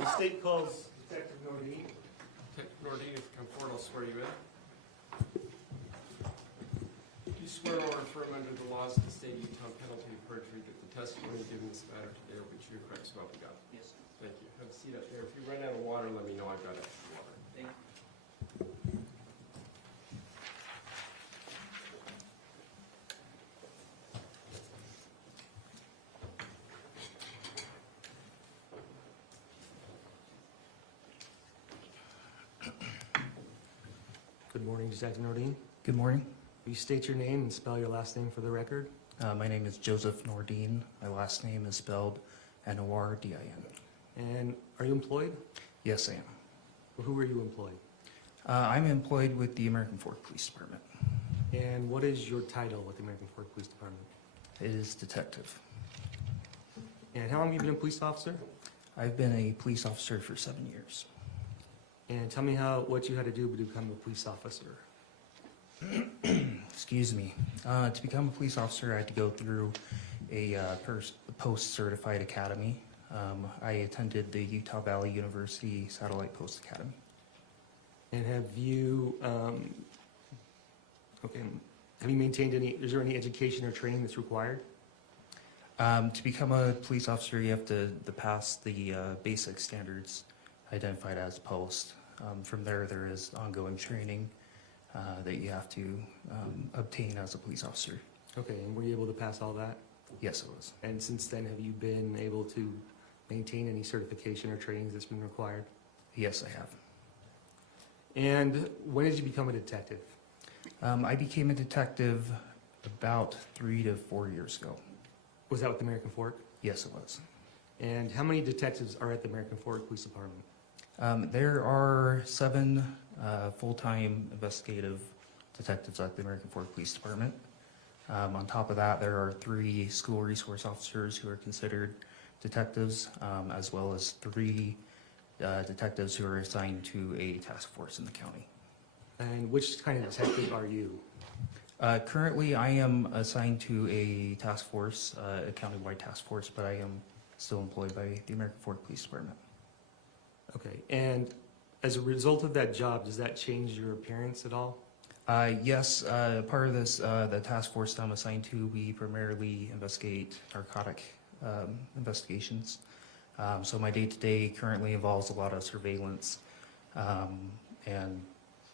The state calls Detective Nordin. Detective Nordin, if you come forward, I'll swear you in. You swear or affirm under the laws of the state of Utah, penalty of perjury, that the testimony given in this matter today will be true, correct, so help you God? Yes, sir. Thank you. Have a seat up there. If you run out of water, let me know. I've got extra water. Thank you. Good morning, Detective Nordin. Good morning. Will you state your name and spell your last name for the record? My name is Joseph Nordin. My last name is spelled Nordin. And are you employed? Yes, I am. Or who are you employed? I'm employed with the American Fork Police Department. And what is your title with the American Fork Police Department? It is detective. And how long have you been a police officer? I've been a police officer for 7 years. And tell me what you had to do to become a police officer. Excuse me. To become a police officer, I had to go through a post-certified academy. I attended the Utah Valley University Satellite Post Academy. And have you maintained is there any education or training that's required? To become a police officer, you have to pass the basic standards identified as post. From there is ongoing training that you have to obtain as a police officer. Okay, and were you able to pass all that? Yes, it was. And since then, have you been able to maintain any certification or trainings that's been required? Yes, I have. And when did you become a detective? I became a detective about 3 to 4 years ago. Was that with the American Fork? Yes, it was. And how many detectives are at the American Fork Police Department? There are 7 full-time investigative detectives at the American Fork Police Department. On top of that, there are 3 school resource officers who are considered detectives, as well as 3 detectives who are assigned to a task force in the county. And which kind of detective are you? Currently, I am assigned to a task force, a countywide task force, but I am still employed by the American Fork Police Department. Okay, and as a result of that job, does that change your appearance at all? Yes, part of this, the task force that I'm assigned to, we primarily investigate narcotic investigations. So my day-to-day currently involves a lot of surveillance and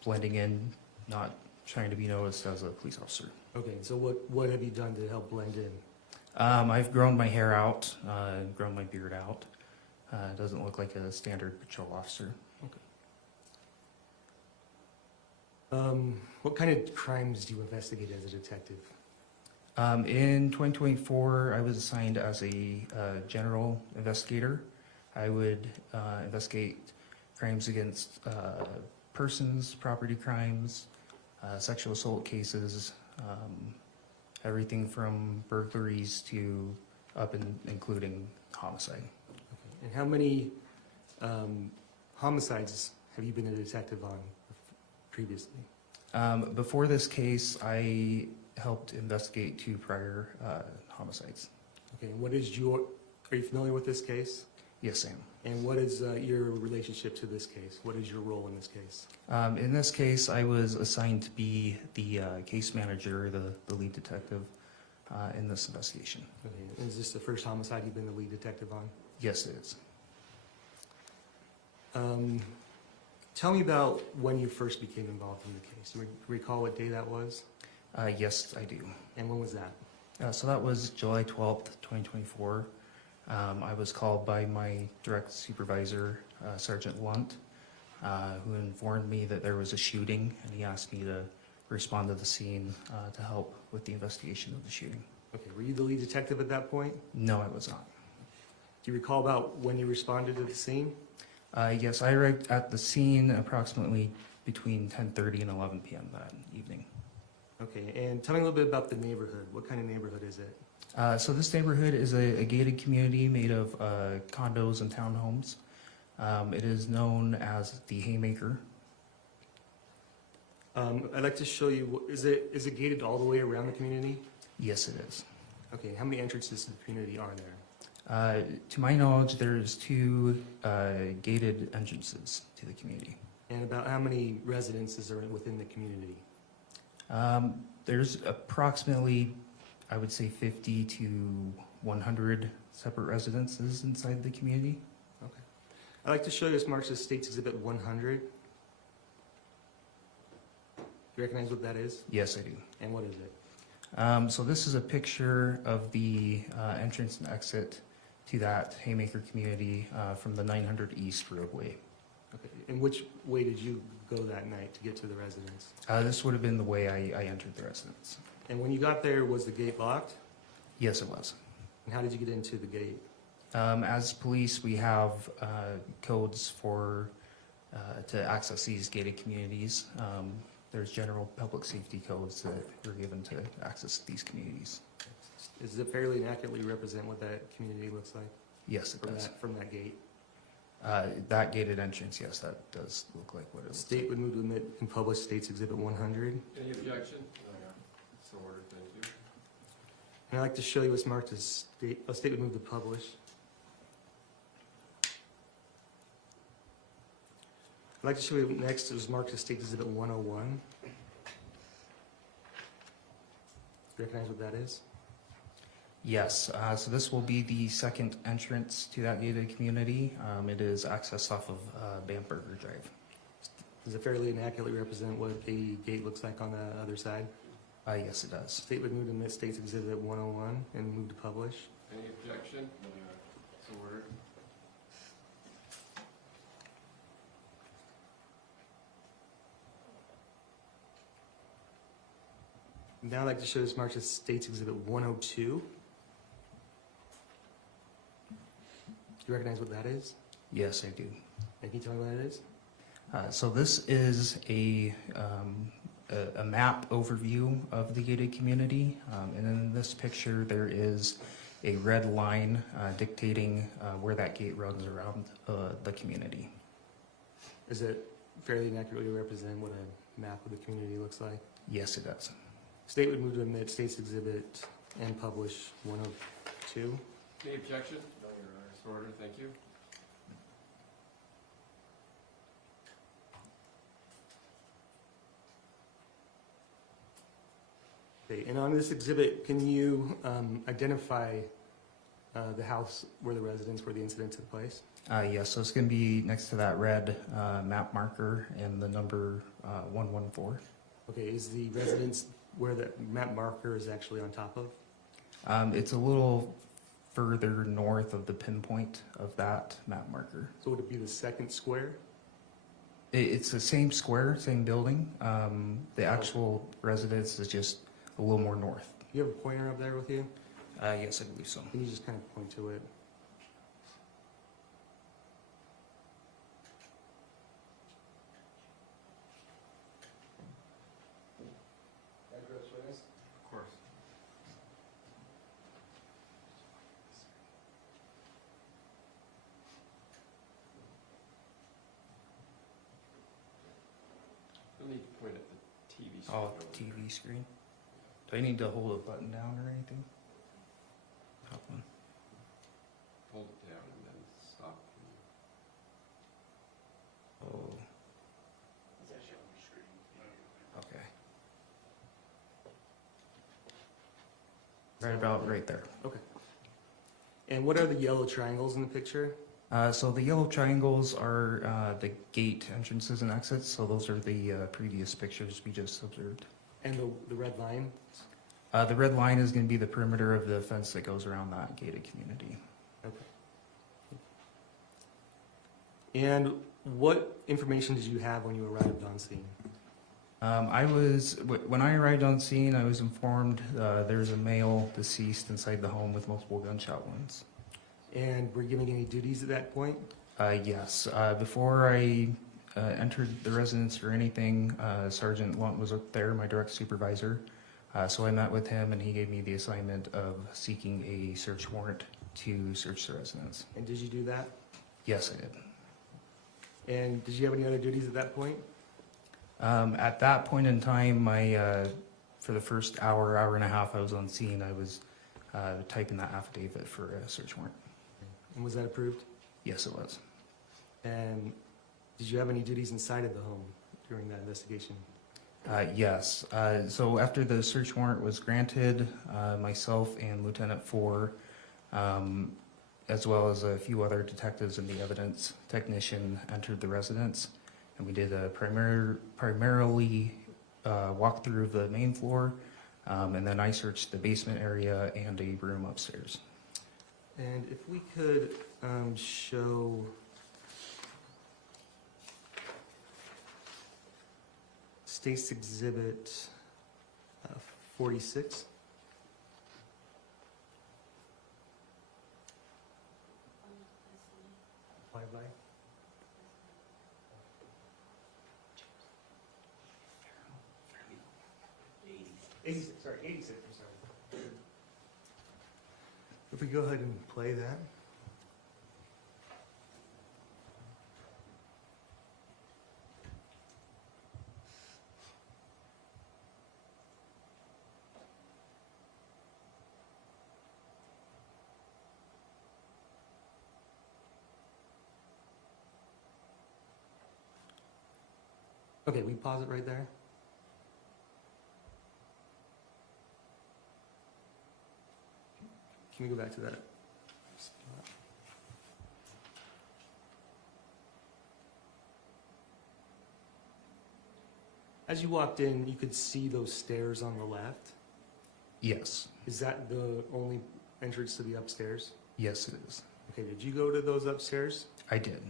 blending in, not trying to be noticed as a police officer. Okay, so what have you done to help blend in? I've grown my hair out, grown my beard out. It doesn't look like a standard patrol officer. What kind of crimes do you investigate as a detective? In 2024, I was assigned as a general investigator. I would investigate crimes against persons, property crimes, sexual assault cases, everything from burglaries to including homicide. Okay. And how many homicides have you been a detective on previously? Before this case, I helped investigate 2 prior homicides. Okay, and are you familiar with this case? Yes, Sam. And what is your relationship to this case? What is your role in this case? In this case, I was assigned to be the case manager, the lead detective in this investigation. Okay, and is this the first homicide you've been the lead detective on? Yes, it is. Tell me about when you first became involved in the case. Do you recall what day that was? Yes, I do. And when was that? So that was July 12th, 2024. I was called by my direct supervisor, Sergeant Lunt, who informed me that there was a shooting, and he asked me to respond to the scene to help with the investigation of the shooting. Okay, were you the lead detective at that point? No, I was not. Do you recall about when you responded to the scene? Yes, I arrived at the scene approximately between 10:30 and 11 p.m. that evening. Okay, and tell me a little bit about the neighborhood. What kind of neighborhood is it? So this neighborhood is a gated community made of condos and townhomes. It is known as the Haymaker. I'd like to show you, is it gated all the way around the community? Yes, it is. Okay, how many entrances to the community are there? To my knowledge, there's two gated entrances to the community. And about how many residences are within the community? There's approximately, I would say, 50 to 100 separate residences inside the community. Okay. I'd like to show you this marks as States Exhibit 100. You recognize what that is? Yes, I do. And what is it? So this is a picture of the entrance and exit to that Haymaker community from the 900 East roadway. Okay. And which way did you go that night to get to the residence? This would have been the way I entered the residence. And when you got there, was the gate locked? Yes, it was. And how did you get into the gate? As police, we have codes for to access these gated communities. There's general public safety codes that are given to access these communities. Does it fairly and accurately represent what that community looks like Yes, it does. from that gate? That gated entrance, yes, that does look like what it looks State like. would move to admit and publish States Exhibit 100. Any objection? So ordered, thank you. And I'd like to show you what's marked as state would move to publish. I'd like to show you next, it was marked as State Exhibit 101. Do you recognize what that is? Yes, so this will be the second entrance to that gated community. It is accessed off of Bamberger Drive. Does it fairly and accurately represent what a gate looks like on the other side? Yes, it does. State would move to admit States Exhibit 101 and move to publish. Any objection? So ordered. Now I'd like to show this marked as States Exhibit 102. Do you recognize what that is? Yes, I do. And can you tell me what it is? So this is a map overview of the gated community. And in this picture, there is a red line dictating where that gate runs around the community. Does it fairly and accurately represent what a map of the community looks like? Yes, it does. State would move to admit States Exhibit and publish 102. Any objection? No, Your Honor. So ordered, thank you. Okay, and on this exhibit, can you identify the house where the residence, where the incident took place? Yes, so it's going to be next to that red map marker and the number 114. Okay, is the residence where the map marker is actually on top of? It's a little further north of the pinpoint of that map marker. So would it be the second square? It's the same square, same building. The actual residence is just a little more north. You have a pointer up there with you? Yes, I believe so. Can you just kind of point to it? Address witness? Of course. You'll need to point at the TV screen. Oh, over there. TV screen. Do I need to hold a button down or anything? Top one. Hold it down and then stop. Oh. Okay. Right about right there. Okay. And what are the yellow triangles in the picture? So the yellow triangles are the gate entrances and exits. So those are the previous pictures we just observed. And the red line? The red line is going to be the perimeter of the fence that goes around that gated community. Okay. And what information did you have when you arrived on scene? When I arrived on scene, I was informed there's a male deceased inside the home with multiple gunshot wounds. And were you giving any duties at that point? Yes. Before I entered the residence or anything, Sergeant Lunt was up there, my direct supervisor. So I met with him and he gave me the assignment of seeking a search warrant to search the residence. And did you do that? Yes, I did. And did you have any other duties at that point? At that point in time, for the first hour and a half I was on scene, I was typing that affidavit for a search warrant. And was that approved? Yes, it was. And did you have any duties inside of the home during that investigation? Yes. So after the search warrant was granted, myself and Lieutenant Four, as well as a few other detectives and the evidence technician, entered the residence, and we did a primarily walkthrough of the main floor, and then I searched the basement area and a room upstairs. And if we could show State's Exhibit 46. Bye-bye. 86, sorry, 86, I'm sorry. If we go ahead and play that. Okay, we pause it right there. Can we go back to that? As you walked in, you could see those stairs on the left. Yes. Is that the only entrance to the upstairs? Yes, it is. Okay, did you go to those upstairs? I did.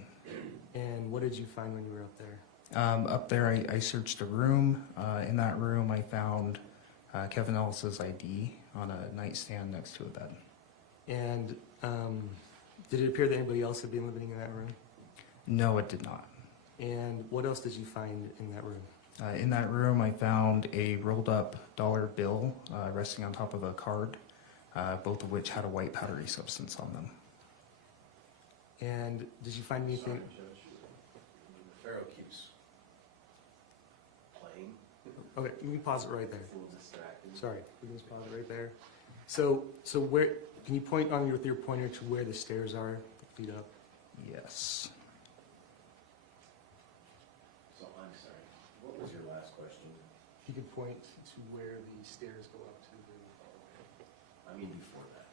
And what did you find when you were up there? Up there, I searched a room. In that room, I found Kevin Ellis's ID on a nightstand next to a bed. And did it appear that anybody else had been living in that room? No, it did not. And what else did you find in that room? In that room, I found a rolled up dollar bill resting on top of a card, both of which had a white powdery substance on them. And did you find anything? Sorry, Judge. The Pharaoh keeps playing. Okay, we can pause it right there. Feels distracted. Sorry, we can just pause it right there. So where, can you point on with your pointer to where the stairs are, feet up? Yes. So I'm sorry. What was your last question? If you could point to where the stairs go up to I mean before that.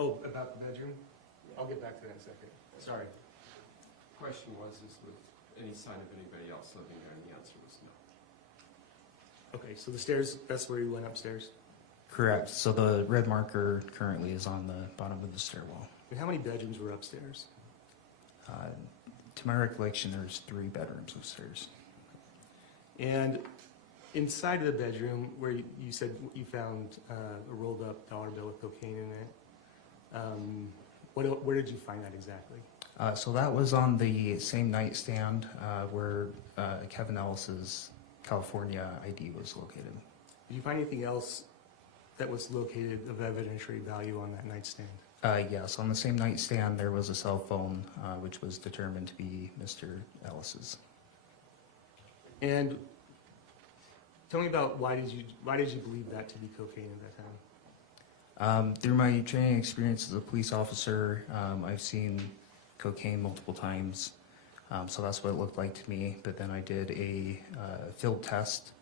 oh, about the bedroom? I'll get back to that in a second. Sorry. Question was, is with any sign of anybody else living there, and the answer was no. Okay, so the stairs, that's where you went upstairs? Correct. So the red marker currently is on the bottom of the stairwell. And how many bedrooms were upstairs? To my recollection, there's 3 bedrooms upstairs. And inside of the bedroom, where you said you found a rolled up dollar bill with cocaine in it, where did you find that exactly? So that was on the same nightstand where Kevin Ellis's California ID was located. Did you find anything else that was located of evidentiary value on that nightstand? Yes, on the same nightstand there was a cell phone, which was determined to be Mr. Ellis's. And tell me about why did you believe that to be cocaine at that time? Through my training experience as a police officer, I've seen cocaine multiple times, so that's what it looked like to me. But then I did a field test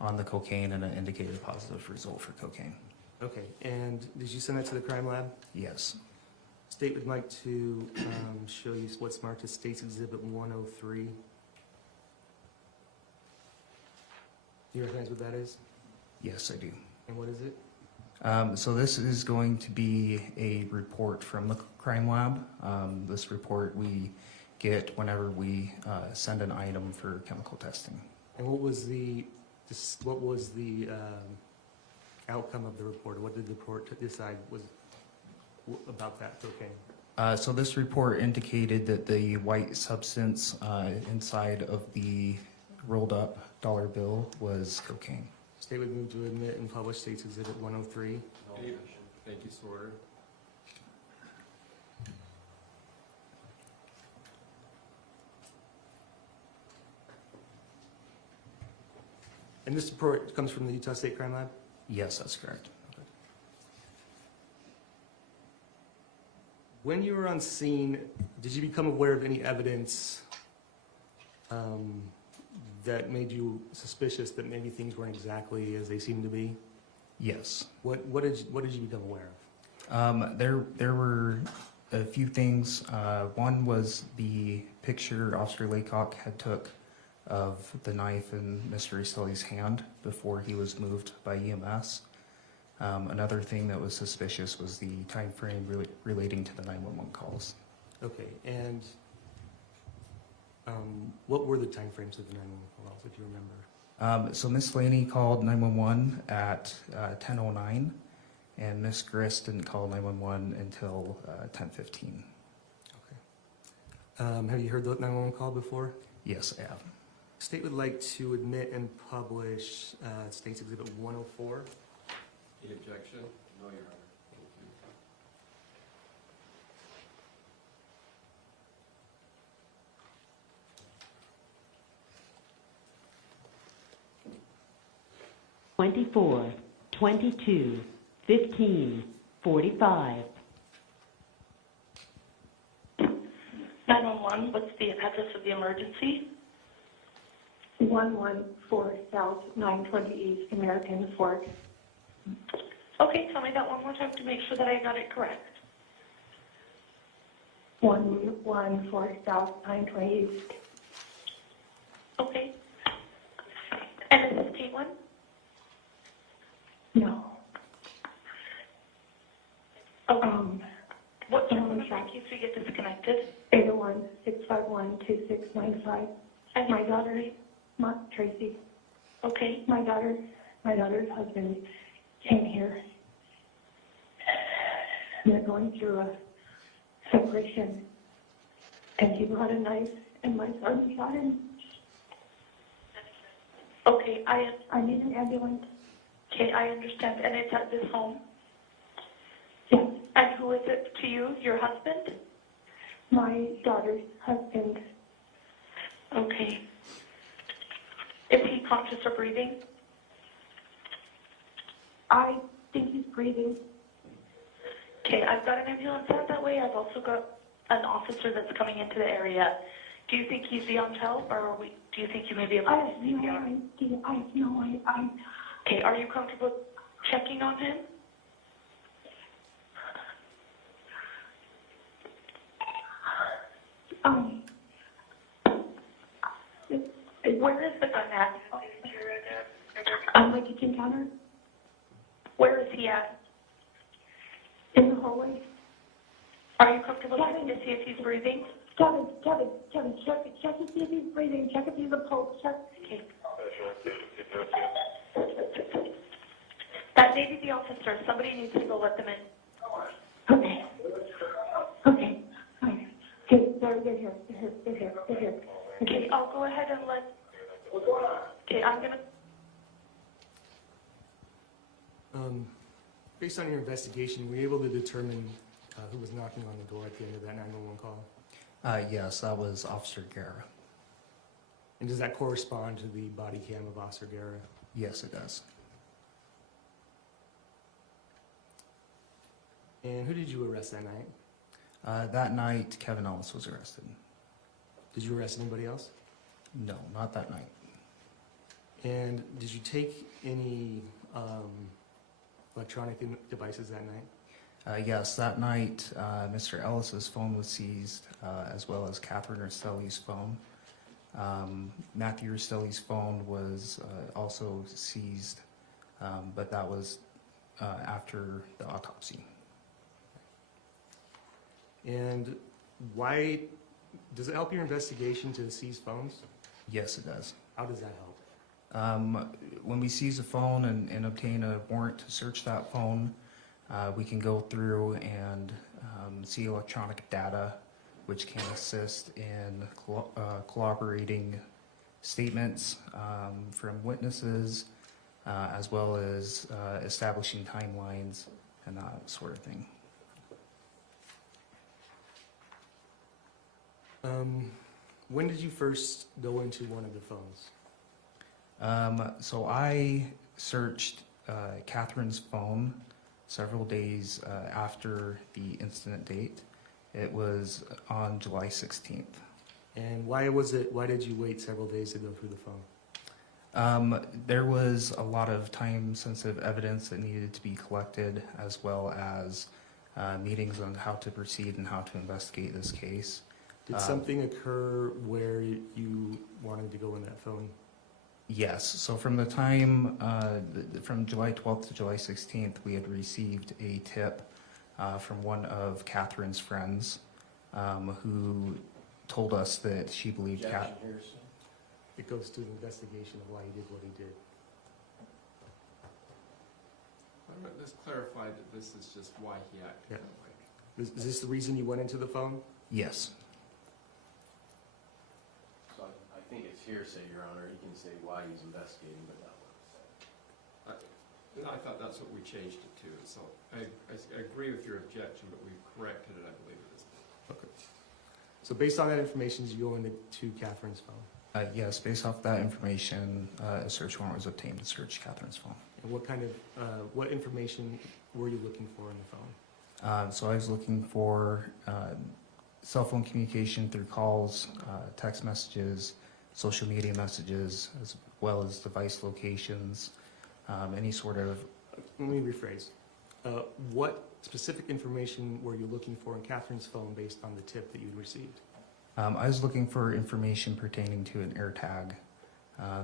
on the cocaine, and it indicated a positive result for cocaine. Okay, and did you send that to the crime lab? Yes. State would like to show you what's marked as State's Exhibit 103. Do you recognize what that is? Yes, I do. And what is it? So this is going to be a report from the crime lab. This report we get whenever we send an item for chemical testing. And what was the outcome of the report? What did the report decide was about that cocaine? So this report indicated that the white substance inside of the rolled up dollar bill was cocaine. State would move to admit and publish State's Exhibit 103. Thank you, so ordered. And this report comes from the Utah State Crime Lab? Yes, that's correct. When you were on scene, did you become aware of any evidence that made you suspicious that maybe things weren't exactly as they seemed to be? Yes. What did you become aware of? There were a few things. One was the picture Officer Laycock had took of the knife in Mr. Restelli's hand before he was moved by EMS. Another thing that was suspicious was the time frame relating to the 911 calls. Okay, and what were the time frames of the 911 calls, if you remember? So Miss Laney called 911 at 10:09, and Miss Grist didn't call 911 until 10:15. Okay. Have you heard the 911 call before? Yes, I have. State would like to admit and publish State's Exhibit 104. Any objection? No, Your Honor. Thank you. $24, $22, $15, $45. 911, what's the address of the emergency? 114 South 920 East American Fork. Okay, tell me that one more time to make sure that I got it correct. 114 South 920 East. Okay. And is this Caitlin? No. Okay. What's your phone someone number in shot. case we get disconnected? 801-651-2695. And My daughter, Tracey. Okay. My daughter's husband came here. And they're going through a separation. And he brought a knife, and my son shot him. Okay, I need an ambulance. okay, I understand. And it's at this home? Yes, And who is it to you? Your husband? my daughter's husband. Okay. Is he conscious or breathing? I think he's breathing. Okay, I've got an ambulance out that way. I've also got an officer that's coming into the area. Do you think he's beyond help, or do you think you may be able I to have CPR? no idea. I have no idea. Okay, are you comfortable checking on him? Where is the gun at? On my kitchen counter, Where is he at? in the hallway. Are you comfortable checking to see if he's breathing? Kevin, check to see if he's breathing. Check if he's a pulse. Check. Okay. That may be the officer. Somebody needs to go let them in. Okay. Okay. Fine. Okay, they're here. They're here. Okay, I'll go ahead and let... Okay, I'm going to... Based on your investigation, were you able to determine who was knocking on the door at the end of that 911 call? Yes, that was Officer Guerra. And does that correspond to the body cam of Officer Guerra? Yes, it does. And who did you arrest that night? That night, Kevin Ellis was arrested. Did you arrest anybody else? No, not that night. And did you take any electronic devices that night? Yes, that night, Mr. Ellis's phone was seized, as well as Catherine Restelli's phone. Matthew Restelli's phone was also seized, but that was after the autopsy. And why, does it help your investigation to seize phones? Yes, it does. How does that help? When we seize a phone and obtain a warrant to search that phone, we can go through and see electronic data, which can assist in corroborating statements from witnesses, as well as establishing timelines and that sort of thing. When did you first go into one of the phones? So I searched Catherine's phone several days after the incident date. It was on July 16th. And why did you wait several days to go through the phone? There was a lot of time-sensitive evidence that needed to be collected, as well as meetings on how to proceed and how to investigate this case. Did something occur where you wanted to go in that phone? Yes, so from the time, from July 12th to July 16th, we had received a tip from one of Catherine's friends who told us that she believed Objection here, sir. It goes to the investigation of why he did what he did. Let's clarify that this is just why he acted Yeah. that way. Is this the reason you went into the phone? Yes. So I think it's hearsay, Your Honor. He can say why he's investigating, but not what he said. And I thought that's what we changed it to, so I agree with your objection, but we've corrected it, I believe, at this point. Okay. So based on that information, did you go into Catherine's phone? Yes, based off that information, a search warrant was obtained to search Catherine's phone. And what information were you looking for in the phone? So I was looking for cell phone communication through calls, text messages, social media messages, as well as device locations, any sort of. Let me rephrase. What specific information were you looking for in Catherine's phone based on the tip that you'd received? I was looking for information pertaining to an AirTag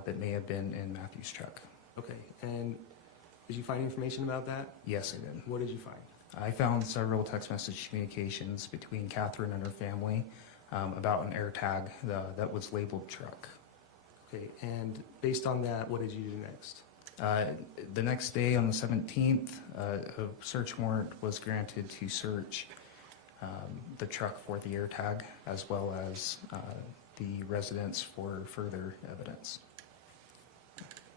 that may have been in Matthew's truck. Okay, and did you find information about that? Yes, I did. What did you find? I found several text message communications between Catherine and her family about an AirTag that was labeled truck. Okay, and based on that, what did you do next? The next day, on the 17th, a search warrant was granted to search the truck for the AirTag, as well as the residence for further evidence.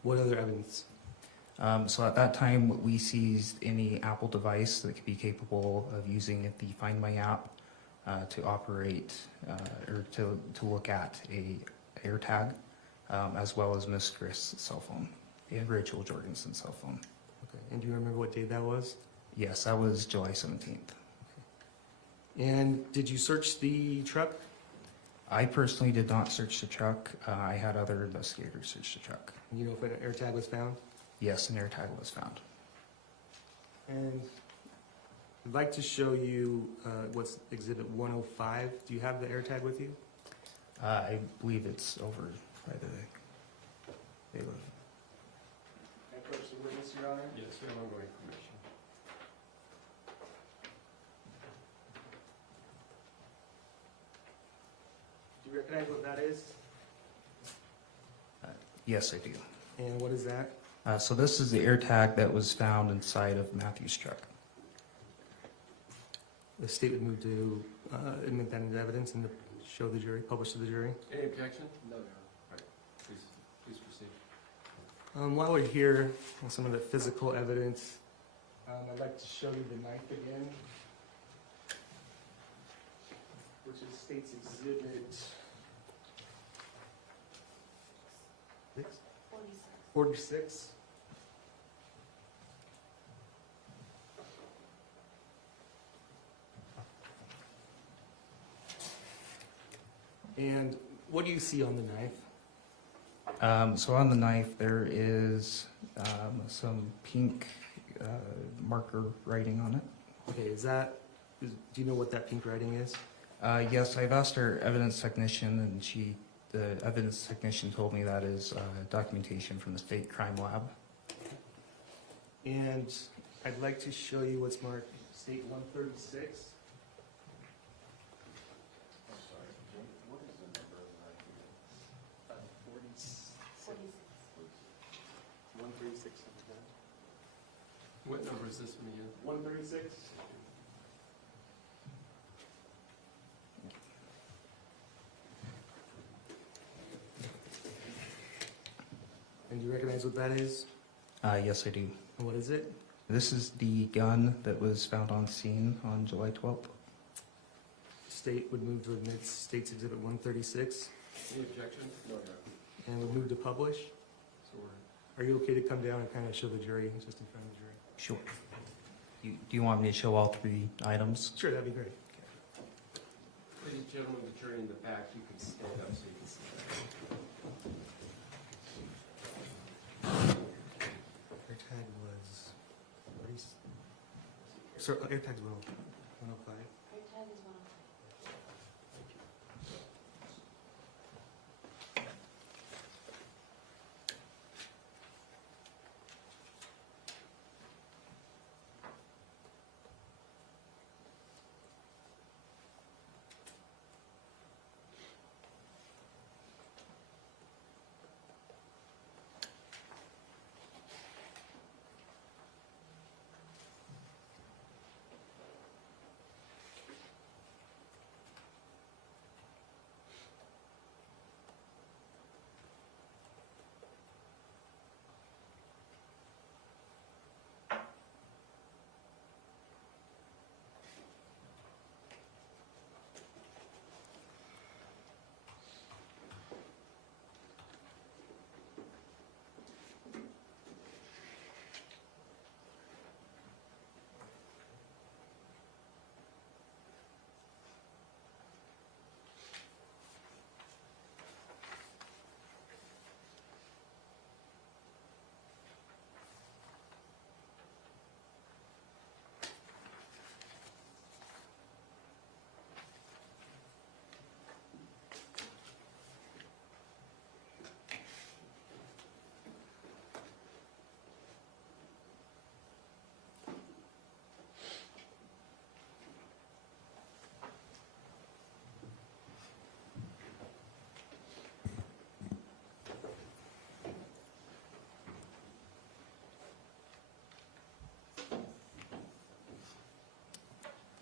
What other evidence? So at that time, we seized any Apple device that could be capable of using the Find My app to operate or to look at a AirTag, as well as Miss Grist's cell phone and Rachel Jorgensen's cell phone. Okay, and do you remember what day that was? Yes, that was July 17th. And did you search the truck? I personally did not search the truck. I had other investigators search the truck. You know if an AirTag was found? Yes, an AirTag was found. And I'd like to show you what's Exhibit 105. Do you have the AirTag with you? I believe it's over by the. They live. Can I approach the witness, Your Honor? Yes, we have ongoing information. Do you recognize what that is? Yes, I do. And what is that? So this is the AirTag that was found inside of Matthew's truck. The state would move to admit that into evidence and to show the jury, publish to the jury. Any objection? No, Your Honor. Right, please proceed. While we're here on some of the physical evidence, I'd like to show you the knife again, which is State's Exhibit 46. And what do you see on the knife? So on the knife, there is some pink marker writing on it. Okay, do you know what that pink writing is? Yes, I've asked our evidence technician, and the evidence technician told me that is documentation from the state crime lab. And I'd like to show you what's marked State 136. I'm sorry, Jim, what is the number of the knife again? 136. What number is this one again? 136. And do you recognize what that is? Yes, I do. And what is it? This is the gun that was found on scene on July 12th. State would move to admit State's Exhibit 136 Any objection? No, Your Honor. and would move to publish. So we're, Are you okay to come down and kind of show the jury, just in front of the jury? Sure. Do you want me to show all three items? Sure, that'd be great. Ladies and gentlemen, the jury in the back, you can stand up so you can see that. AirTag was, what is, so AirTag's 105?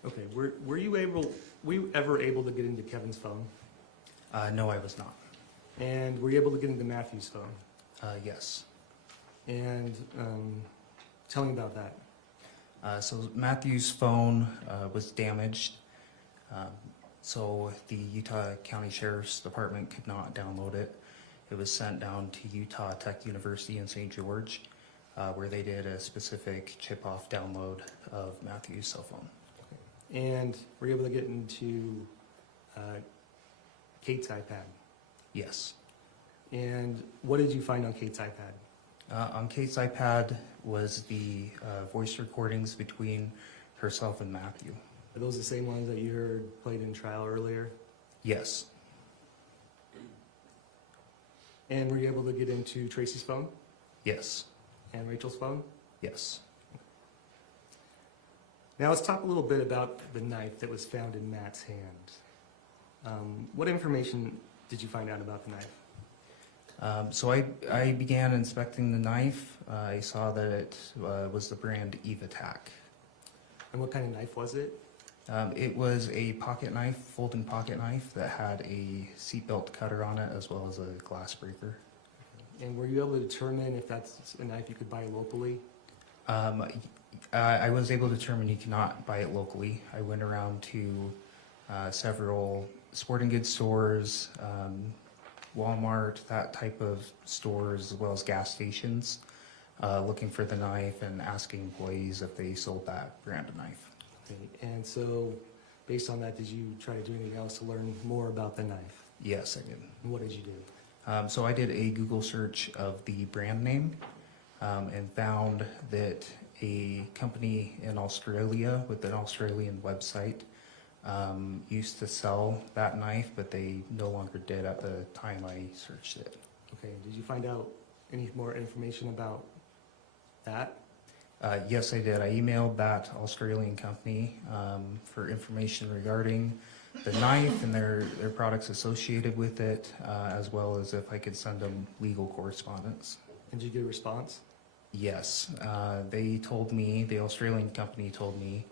Okay, were you ever able to get into Kevin's phone? No, I was not. And were you able to get into Matthew's phone? Yes. And tell me about that. So Matthew's phone was damaged, so the Utah County Sheriff's Department could not download it. It was sent down to Utah Tech University in St. George, where they did a specific chip-off download of Matthew's cell phone. And were you able to get into Kate's iPad? Yes. And what did you find on Kate's iPad? On Kate's iPad was the voice recordings between herself and Matthew. Are those the same ones that you heard played in trial earlier? Yes. And were you able to get into Tracey's phone Yes. and Rachel's phone? Yes. Now let's talk a little bit about the knife that was found in Matt's hand. What information did you find out about the knife? So I began inspecting the knife. I saw that it was the brand EvaTac. And what kind of knife was it? It was a pocket knife, folding pocket knife that had a seatbelt cutter on it as well as a glass breaker. And were you able to determine if that's a knife you could buy locally? I was able to determine you cannot buy it locally. I went around to several sporting goods stores, Walmart, that type of stores, as well as gas stations, looking for the knife and asking employees if they sold that brand of knife. Okay. And so, based on that, did you try to do anything else to learn more about the knife? Yes, I did. And what did you do? So I did a Google search of the brand name and found that a company in Australia with an Australian website used to sell that knife, but they no longer did at the time I searched it. Okay. Did you find out any more information about that? Yes, I did. I emailed that Australian company for information regarding the knife and their products associated with it, as well as if I could send them legal correspondence. And did you get a response? Yes, they told me, the Australian company told me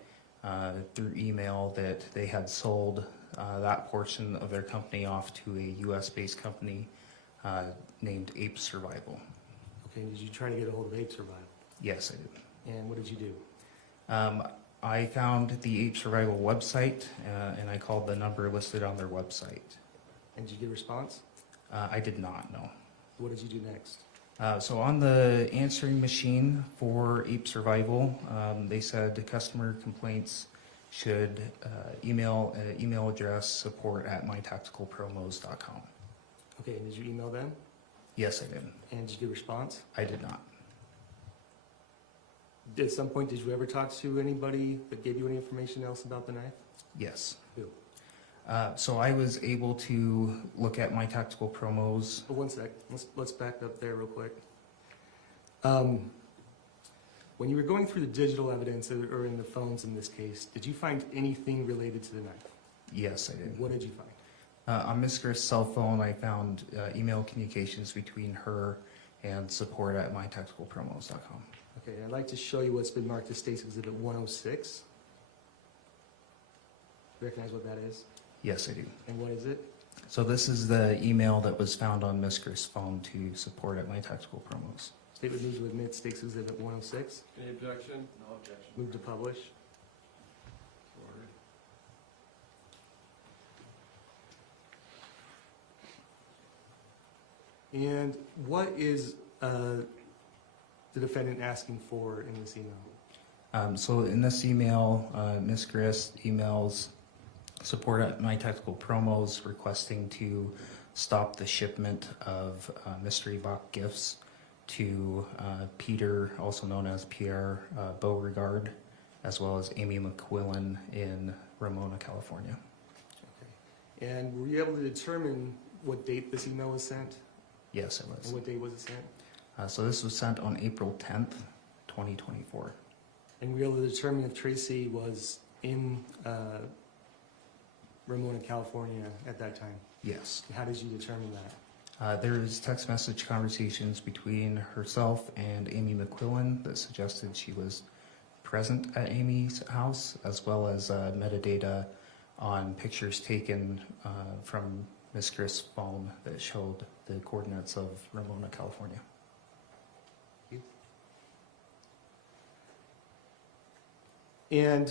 through email that they had sold that portion of their company off to a US-based company named Ape Survival. Okay. And did you try to get a hold of Ape Survival? Yes, I did. And what did you do? I found the Ape Survival website and I called the number listed on their website. And did you get a response? I did not know. What did you do next? So on the answering machine for Ape Survival, they said customer complaints should email address support@mytacticalpromos.com. Okay, and did you email them? Yes, I did. And did you get a response? I did not. At some point, did you ever talk to anybody that gave you any information else about the knife? Yes. Who? So I was able to look at My Tactical Promos. But one sec, let's back up there real quick. When you were going through the digital evidence, or in the phones in this case, did you find anything related to the knife? Yes, I did. What did you find? On Ms. Grist's cell phone, I found email communications between her and support@mytacticalpromos.com. Okay, I'd like to show you what's been marked as State's Exhibit 106. Recognize what that is? Yes, I do. And what is it? So this is the email that was found on Ms. Grist's phone to support@mytacticalpromos. State would move to admit State's Exhibit 106. Any objection? No objection. Move to publish. So ordered. And what is the defendant asking for in this email? So in this email, Ms. Grist emails support@mytacticalpromos requesting to stop the shipment of mystery box gifts to Peter, also known as Pierre Beauregard, as well as Amy McQuillan in Ramona, California. Okay. And were you able to determine what date this email was sent? Yes, it And was. what date was it sent? So this was sent on April 10th, 2024. And were you able to determine if Tracey was in Ramona, California at that time? Yes. How did you determine that? There's text message conversations between herself and Amy McQuillan that suggested she was present at Amy's house, as well as metadata on pictures taken from Ms. Grist's phone that showed the coordinates of Ramona, California. And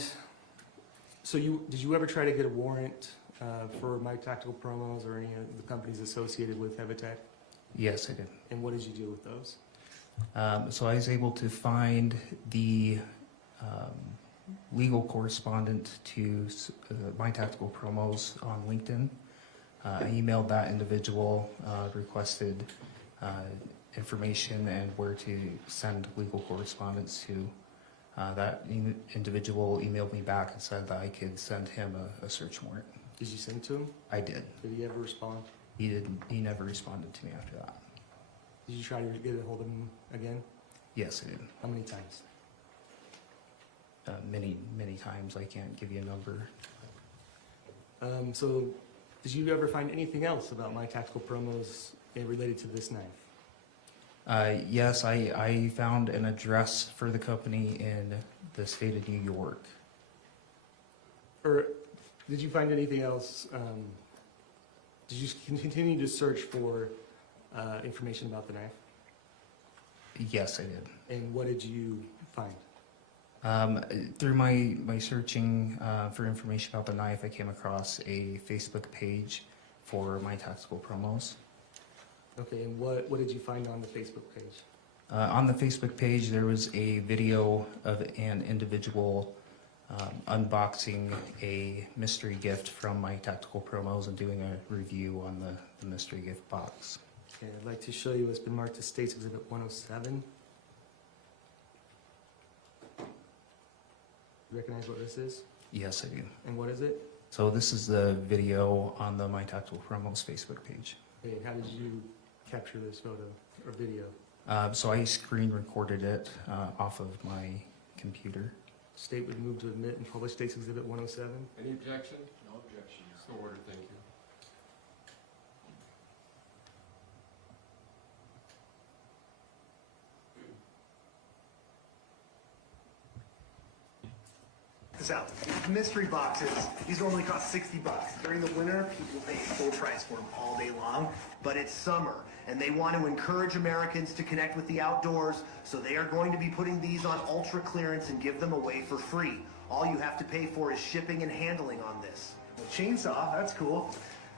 so did you ever try to get a warrant for My Tactical Promos or any of the companies associated with Hevitech? Yes, I did. And what did you do with those? So I was able to find the legal correspondent to My Tactical Promos on LinkedIn. I emailed that individual, requested information and where to send legal correspondence to. That individual emailed me back and said that I could send him a search warrant. Did you send it to him? I did. Did he ever respond? He didn't. He never responded to me after that. Did you try to get a hold of him again? Yes, I did. How many times? Many times. I can't give you a number. So did you ever find anything else about My Tactical Promos related to this knife? Yes, I found an address for the company in the state of New York. Or did you find anything else? Did you continue to search for information about the knife? Yes, I did. And what did you find? Through my searching for information about the knife, I came across a Facebook page for My Tactical Promos. Okay, and what did you find on the Facebook page? On the Facebook page, there was a video of an individual unboxing a mystery gift from My Tactical Promos and doing a review on the mystery gift box. Okay, I'd like to show you what's been marked as State's Exhibit 107. You recognize what this is? Yes, I do. And what is it? So this is the video on the My Tactical Promos Facebook page. Okay, how did you capture this photo or video? So I screen recorded it off of my computer. State would move to admit and publish State's Exhibit 107. Any objection? No objection. So ordered, thank you. This out. Mystery boxes, these normally cost $60. During the winter, people pay full price for them all day long, but it's summer, and they want to encourage Americans to connect with the outdoors, so they are going to be putting these on ultra clearance and give them away for free. All you have to pay for is shipping and handling on this. A chainsaw, that's cool.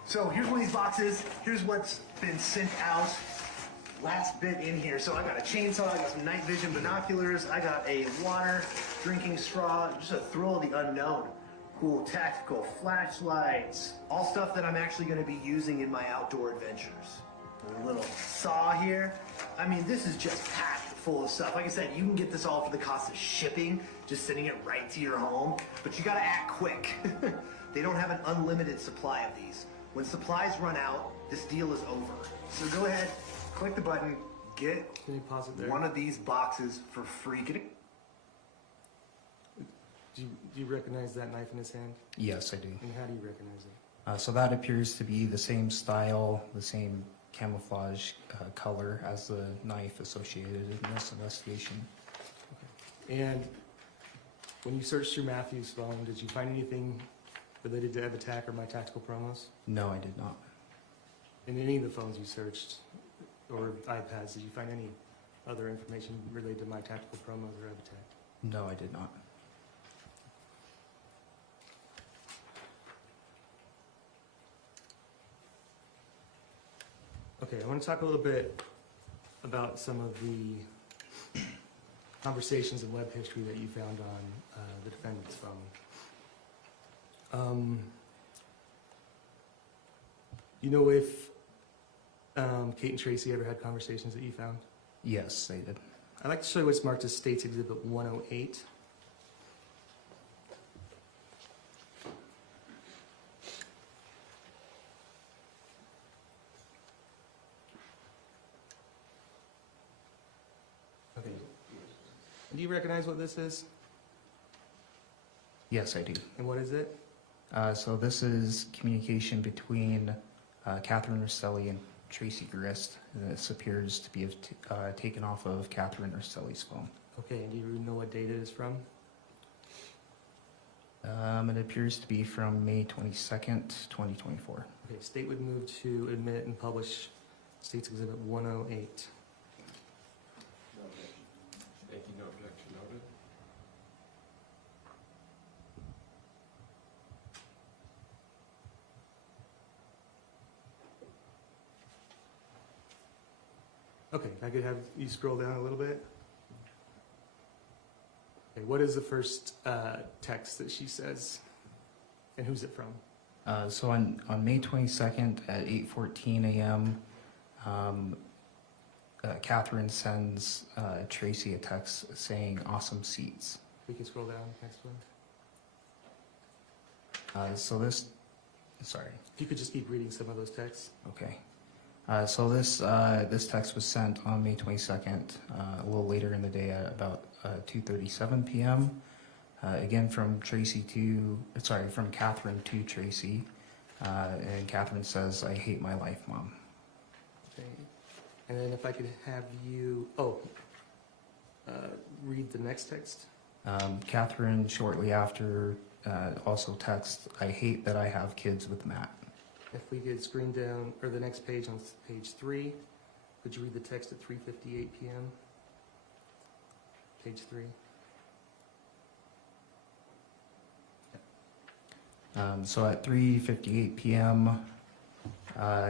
So here's one of these boxes. Here's what's been sent out. Last bit in here. So I got a chainsaw, I got some night vision binoculars, I got a water drinking straw, just a thrill of the unknown. cool tactical flashlights, all stuff that I'm actually going to be using in my outdoor adventures. A little saw here. I mean, this is just packed full of stuff. Like I said, you can get this all for the cost of shipping, just sending it right to your home, but you got to act quick. They don't have an unlimited supply of these. When supplies run out, this deal is over. So go ahead, click the button, get Can you pause it there? one of these boxes for free. Get it. Do you recognize that knife in his hand? Yes, I do. And how do you recognize it? So that appears to be the same style, the same camouflage color as the knife associated in this investigation. And when you searched through Matthew's phone, did you find anything related to Ebb Attack or My Tactical Promos? No, I did not. In any of the phones you searched, or iPads, did you find any other information related to My Tactical Promos or Ebb Attack? No, I did not. Okay, I want to talk a little bit about some of the conversations and web history that you found on the defendant's phone. You know if Kate and Tracey ever had conversations that you found? Yes, they did. I'd like to show you what's marked as States Exhibit 108. Okay. Do you recognize what this is? Yes, I do. And what is it? So this is communication between Catherine Restelli and Tracey Grist. This appears to be taken off of Catherine Restelli's phone. Okay, and do you know what date it is from? It appears to be from May 22nd, 2024. Okay, state would move to admit and publish States Exhibit 108. Thank you, no objection noted. Okay, I could have you scroll down a little bit. Okay, what is the first text that she says? And who's it from? So on May 22nd at 8:14 a.m., Catherine sends Tracey a text saying, "Awesome seats." We can scroll down, next one. So this, sorry, If you could just keep reading some of those texts. okay. So this text was sent on May 22nd, a little later in the day at about 2:37 p.m. Again from from Catherine to Tracey, and Catherine says, "I hate my life, Mom." Okay. And then if I could have you, read the next text. Catherine shortly after also texts, "I hate that I have kids with Matt." If we could screen down, or the next page on page 3, could you read the text at 3:58 p.m.? Page 3. So at 3:58 p.m.,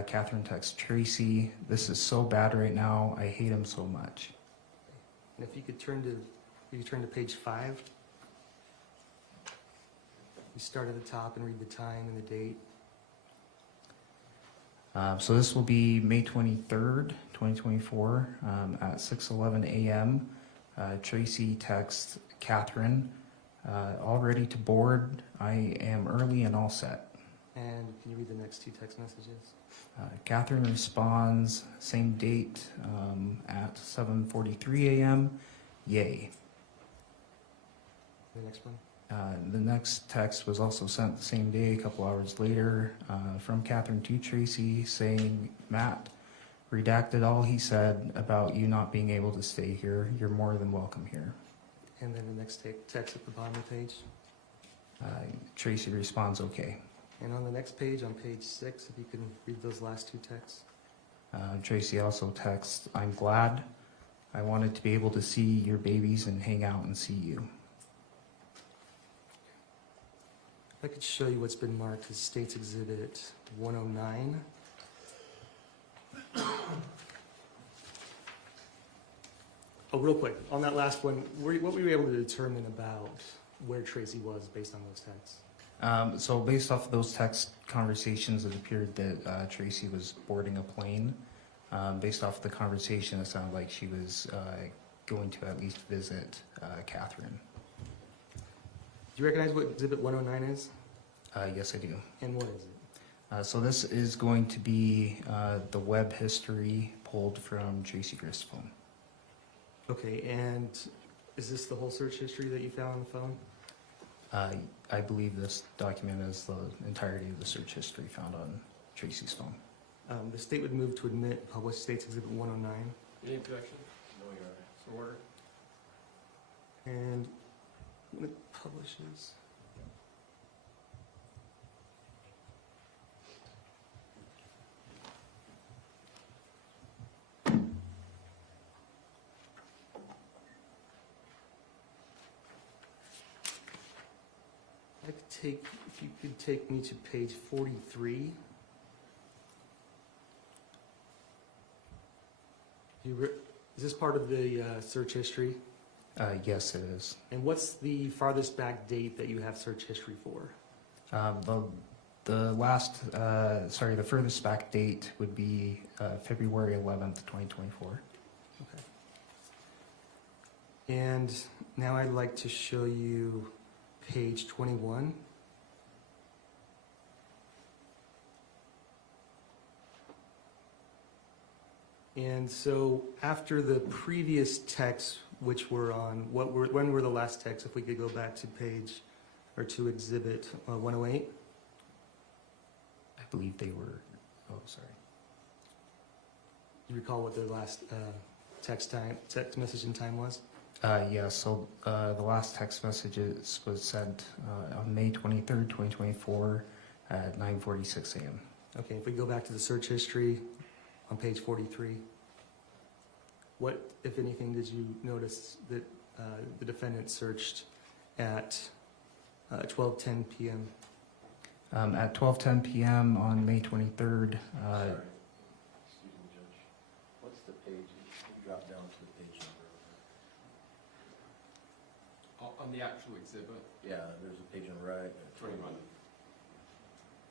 Catherine texts Tracey, "This is so bad right now. I hate him so much." And if you could turn to page 5. You start at the top and read the time and the date. So this will be May 23rd, 2024, at 6:11 a.m. Tracey texts Catherine, "All ready to board. I am early and all set." And can you read the next 2 text messages? Catherine responds, same date, at 7:43 a.m. Yay. The next one. The next text was also sent the same day, a couple hours later, from Catherine to Tracey saying, "Matt redacted all he said about you not being able to stay here. You're more than welcome here." And then the next text at the bottom of the page. Tracey responds, "Okay." And on the next page, on page 6, if you can read those last 2 texts. Tracy also texts, "I'm glad. I wanted to be able to see your babies and hang out and see you." I could show you what's been marked as States Exhibit 109. Oh, real quick, on that last one, what were you able to determine about where Tracey was based on those texts? So based off of those text conversations, it appeared that Tracey was boarding a plane. Based off of the conversation, it sounded like she was going to at least visit Catherine. Do you recognize what Exhibit 109 is? Yes, I do. And what is it? So this is going to be the web history pulled from Tracey Grist's phone. Okay, and is this the whole search history that you found on the phone? I believe this document is the entirety of the search history found on Tracey's phone. The state would move to admit published States Exhibit 109. Any objection? No, Your Honor. So ordered. And when it publishes. I could take, if you could take me to page 43. Is this part of the search history? Yes, it is. And what's the farthest back date that you have search history for? The furthest back date would be February 11th, 2024. Okay. And now I'd like to show you page 21. And so after the previous texts, which were on, when were the last texts? If we could go back to page, or to exhibit 108. I believe they were, sorry. Do you recall what the last text message in time was? Yeah, so the last text messages was sent on May 23rd, 2024 at 9:46 a.m. Okay, if we go back to the search history on page 43, what, if anything, did you notice that the defendant searched at 12:10 p.m.? At 12:10 p.m. on May 23rd, Sorry. Excuse me, Judge. What's the page? You drop down to the page number. On the actual exhibit, Yeah, there's a page number right. 21.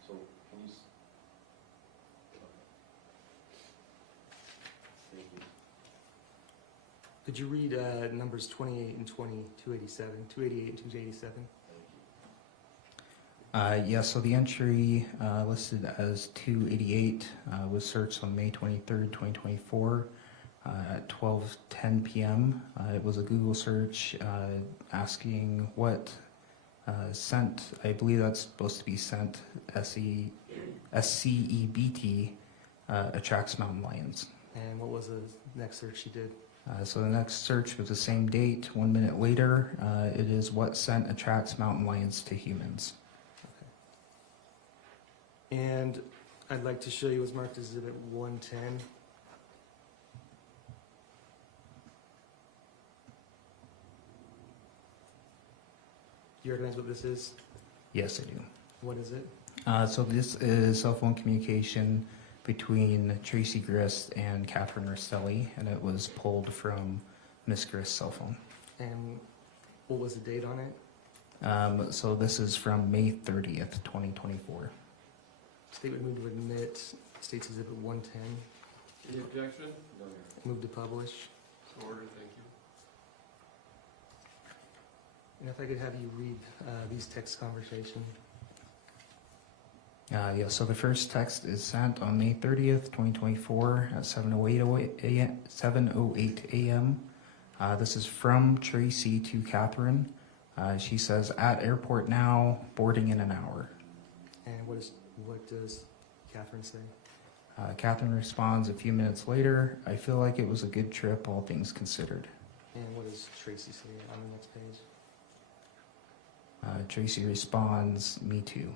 So, can you? Okay. Thank you. Could you read numbers 28 and 20, 287, 288 and 287? Yes, so the entry listed as 288 was searched on May 23rd, 2024 at 12:10 p.m. It was a Google search asking what scent, I believe that's supposed to be scent, SCEBT, attracts mountain lions. And what was the next search you did? So the next search was the same date, 1 minute later. It is what scent attracts mountain lions to humans. And I'd like to show you what's marked as Exhibit 110. Do you recognize what this is? Yes, I do. What is it? So this is cell phone communication between Tracey Grist and Matthew Restelli, and it was pulled from Miss Grist's cell phone. And what was the date on it? So this is from May 30th, 2024. State would move to admit State's Exhibit 110. Any objection? No, Your Honor. Move to publish. So ordered, thank you. And if I could have you read these text conversations. Yeah, so the first text is sent on May 30th, 2024 at 7:08 a.m. This is from Tracey to Catherine. She says, at airport now, boarding in an hour. And what does Catherine say? Catherine responds a few minutes later, I feel like it was a good trip, all things considered. And what does Tracey say on the next page? Tracey responds, me too.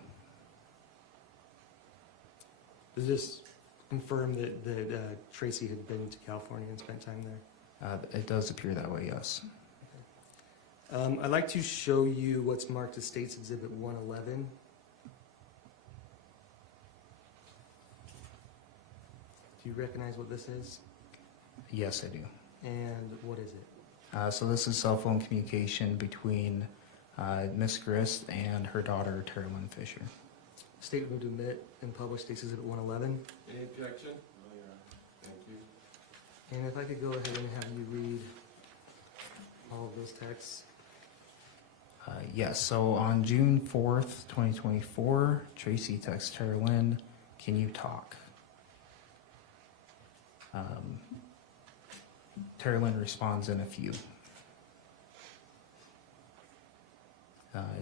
Does this confirm that Tracey had been to California and spent time there? It does appear that way, yes. I'd like to show you what's marked as State's Exhibit 111. Do you recognize what this is? Yes, I do. And what is it? So this is cell phone communication between Miss Grist and her daughter, Tara Lynn Fisher. State would move to admit and publish State's Exhibit 111. Any objection? No, Your Honor. Thank you. And if I could go ahead and have you read all of those texts. Yes, so on June 4th, 2024, Tracey texts Tara Lynn, "Can you talk?" Tara Lynn responds in a few.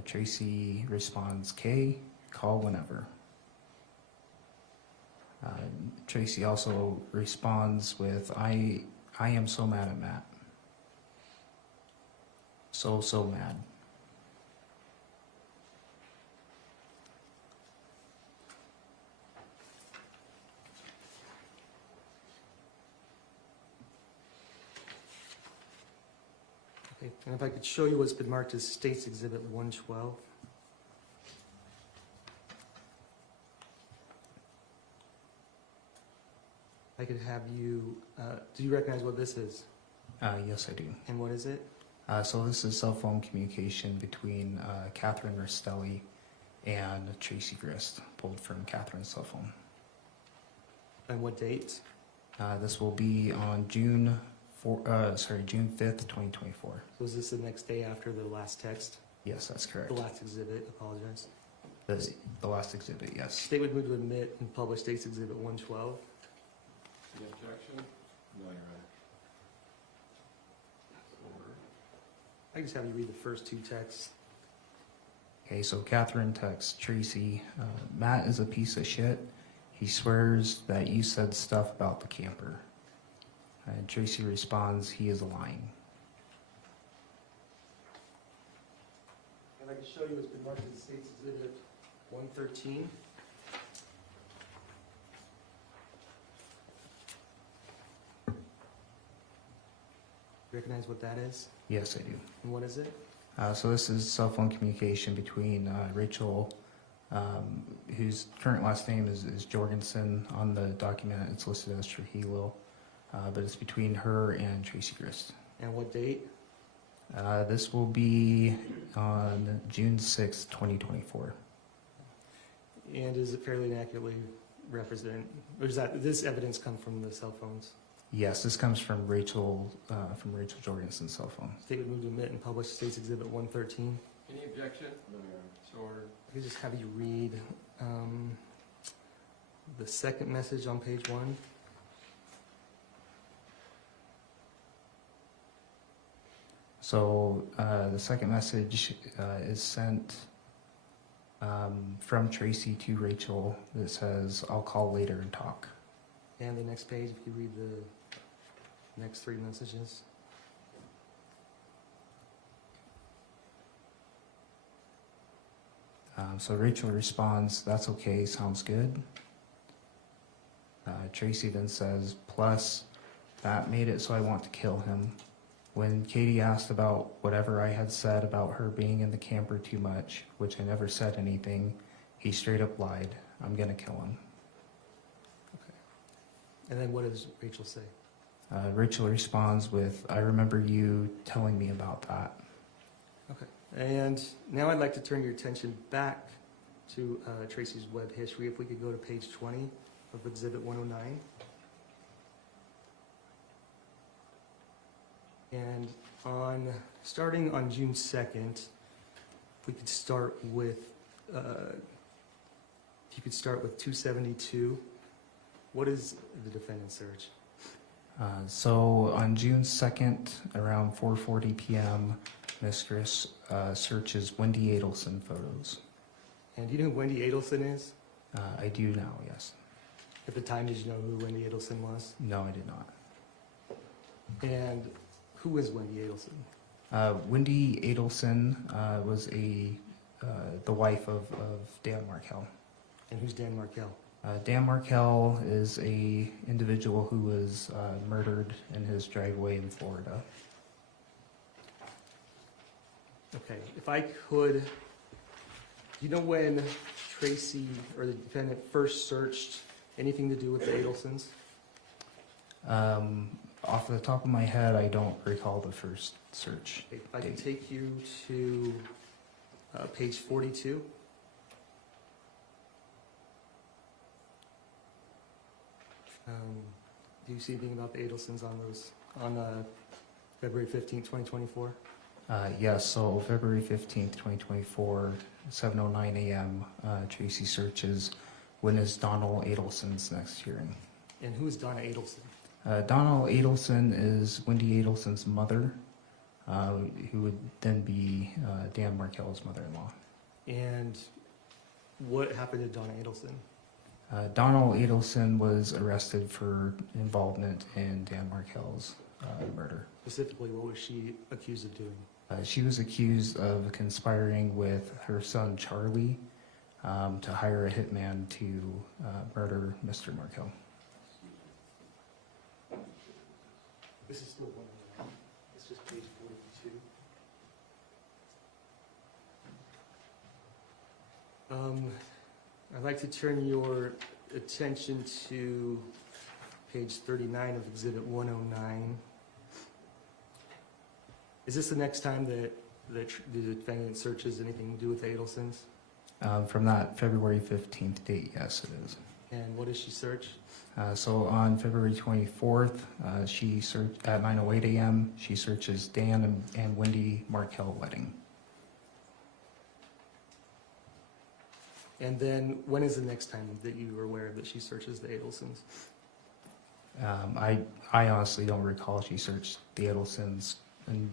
Tracey responds, "K, call whenever." Tracey also responds with, I am so mad at Matt. So mad. Okay, and if I could show you what's been marked as State's Exhibit 112. I could have you, do you recognize what this is? Yes, I do. And what is it? So this is cell phone communication between Catherine Restelli and Tracey Grist, pulled from Catherine's cell phone. And what date? This will be on June 5th, 2024. So is this the next day after the last text? Yes, that's correct. The last exhibit, apologize. The last exhibit, yes. State would move to admit and publish State's Exhibit 112. Any objection? No, Your Honor. I just have you read the first two texts. Okay, so Catherine texts Tracey, "Matt is a piece of shit. He swears that you said stuff about the camper." And Tracey responds, "He is lying." And I can show you what's been marked as State's Exhibit 113. Recognize what that is? Yes, I do. And what is it? So this is cell phone communication between Rachel, whose current last name is Jorgensen. On the document, it's listed as Trujillo, but it's between her and Tracey Grist. And what date? This will be on June 6th, 2024. And is it fairly and accurately represent, or does this evidence come from the cell phones? Yes, this comes from Rachel Jorgensen's cell phone. State would move to admit and publish State's Exhibit 113. Any objection? No, Your Honor. So ordered. I could just have you read the second message on page 1. So the second message is sent from Tracey to Rachel that says, "I'll call later and talk." And the next page, if you read the next 3 messages. So Rachel responds, "That's okay, sounds good." Tracey then says, "Plus, that made it so I want to kill him. When Katie asked about whatever I had said about her being in the camper too much, which I never said anything, he straight up lied. I'm gonna kill him." And then what does Rachel say? Rachel responds with, "I remember you telling me about that." Okay. And now I'd like to turn your attention back to Tracey's web history. If we could go to page 20 of Exhibit 109. And starting on June 2nd, if we could start with, if you could start with 272. What is the defendant's search? So on June 2nd, around 4:40 p.m., Miss Grist searches Wendy Adelson photos. And do you know who Wendy Adelson is? I do now, yes. At the time, did you know who Wendy Adelson was? No, I did not. And who is Wendy Adelson? Wendy Adelson was the wife of Dan Markell. And who's Dan Markell? Dan Markell is a individual who was murdered in his driveway in Florida. Okay, if I could, you know when Tracey or the defendant first searched anything to do with the Adelsons? Off the top of my head, I don't recall the first search. If I could take you to page 42. Do you see anything about the Adelsons on those, on February 15th, 2024? Yes, so February 15th, 2024, 7:09 a.m., Tracey searches witness Donald Adelson's next hearing. And who is Donna Adelson? Donald Adelson is Wendy Adelson's mother, who would then be Dan Markell's mother-in-law. And what happened to Donna Adelson? Donald Adelson was arrested for involvement in Dan Markell's murder. Specifically, what was she accused of doing? She was accused of conspiring with her son Charlie to hire a hitman to murder Mr. Markell. This is still one. It's just page 42. I'd like to turn your attention to page 39 of Exhibit 109. Is this the next time that the defendant searches anything to do with the Adelsons? From that February 15th date, yes, it is. And what does she search? So on February 24th, she searched at 9:08 a.m. She searches Dan and Wendy Markell wedding. And then when is the next time that you were aware that she searches the Adelsons? I honestly don't recall. She searched the Adelsons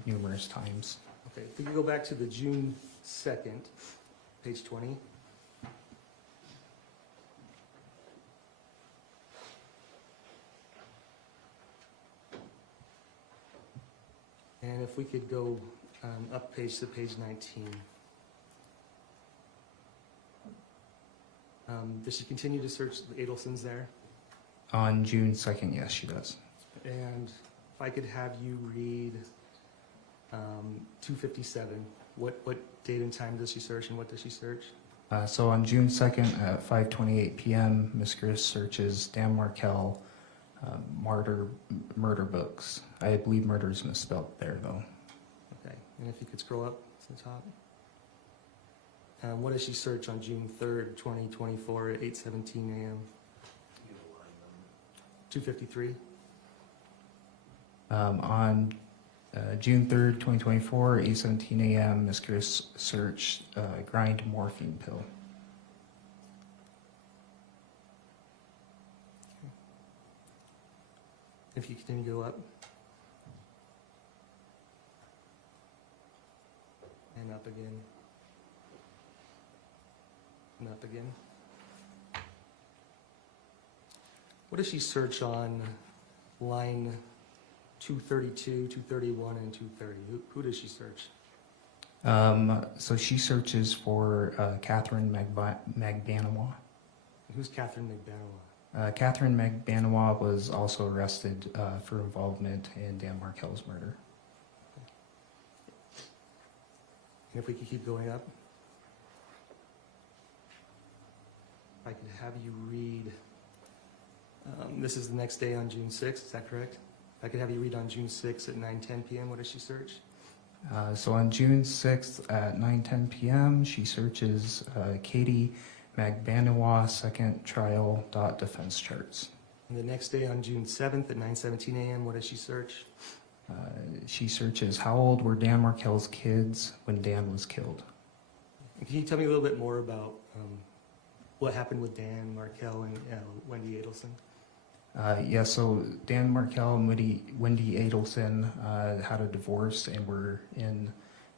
numerous times. Okay, if we could go back to the June 2nd, page 20. And if we could go up page to page 19. Does she continue to search the Adelsons there? On June 2nd, yes, she does. And if I could have you read 257, what date and time does she search and what does she search? So on June 2nd at 5:28 p.m., Ms. Grist searches Dan Markell murder books. I believe murder is misspelled there, though. Okay, and if you could scroll up to the top. What does she search on June 3rd, 2024 at 8:17 a.m.? 253? On June 3rd, 2024, 8:17 a.m., Ms. Grist searched grind morphine pill. If you continue to go up. And up again. And up again. What does she search on line 232, 231, and 230? Who does she search? So she searches for Catherine Magbanawa. Who's Catherine McBanowa? Catherine Magbanawa was also arrested for involvement in Dan Markell's murder. And if we could keep going up. If I could have you read, this is the next day on June 6th, is that correct? If I could have you read on June 6th at 9:10 p.m., what does she search? So on June 6th at 9:10 p.m., she searches Katie Magbanawa second trial defense charts. And the next day on June 7th at 9:17 a.m., what does she search? She searches how old were Dan Markell's kids when Dan was killed. Can you tell me a little bit more about what happened with Dan Markell and Wendy Adelson? So Dan Markell and Wendy Adelson had a divorce and were in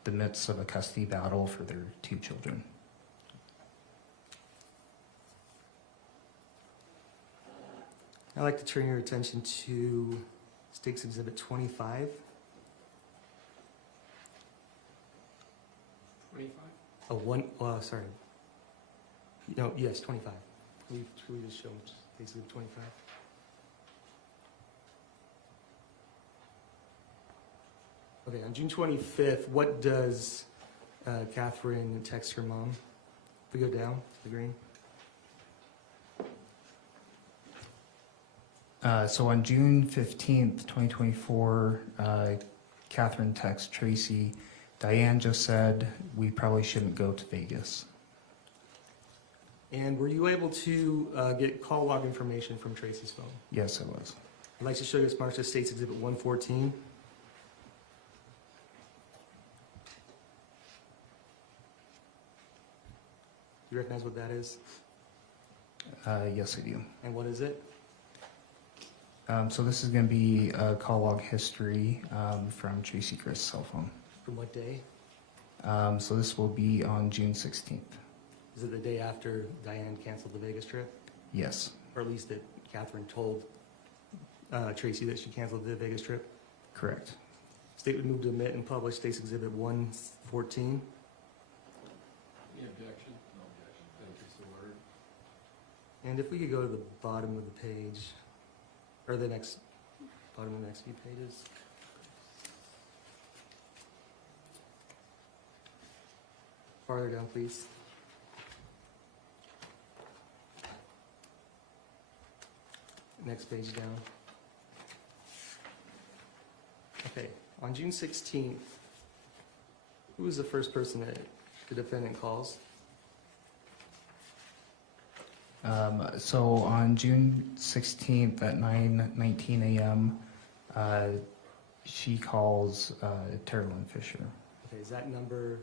the midst of a custody battle for their 2 children. I'd like to turn your attention to State's Exhibit 25. 25? Sorry. No, yes, 25. We just showed State's Exhibit 25. Okay, on June 25th, what does Catherine text her mom? If we go down to the green. So on June 15th, 2024, Catherine texts Tracey Diane just said we probably shouldn't go to Vegas. And were you able to get call log information from Tracey's phone? Yes, I was. I'd like to show you this marked as State's Exhibit 114. You recognize what that is? Yes, I do. And what is it? So this is going to be a call log history from Tracey Grist's cell phone. From what day? So this will be on June 16th. Is it the day after Diane canceled the Vegas trip? Yes, Or at least that Catherine told Tracey that she canceled the Vegas trip? correct. State would move to omit and publish State's Exhibit 114. Any objection? No objection. Thank you, so ordered. And if we could go to the bottom of the page, or the next, bottom of the next few pages. Farther down, please. Next page down. Okay, on June 16th, who was the first person that the defendant calls? So on June 16th at 9:19 a.m., she calls Terrelyn Fisher. Okay, is that number,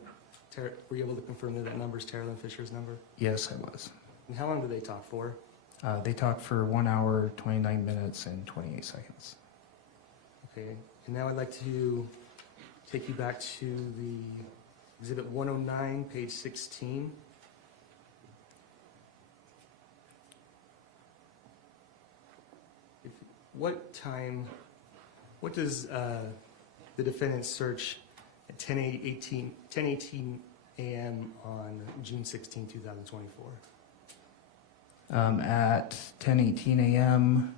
were you able to confirm that that number is Terrelyn Fisher's number? Yes, I was. And how long did they talk for? They talked for 1 hour, 29 minutes, and 28 seconds. Okay, and now I'd like to take you back to the Exhibit 109, page 16. What time, what does the defendant search at 10:18 a.m. on June 16, 2024? At 10:18 a.m.,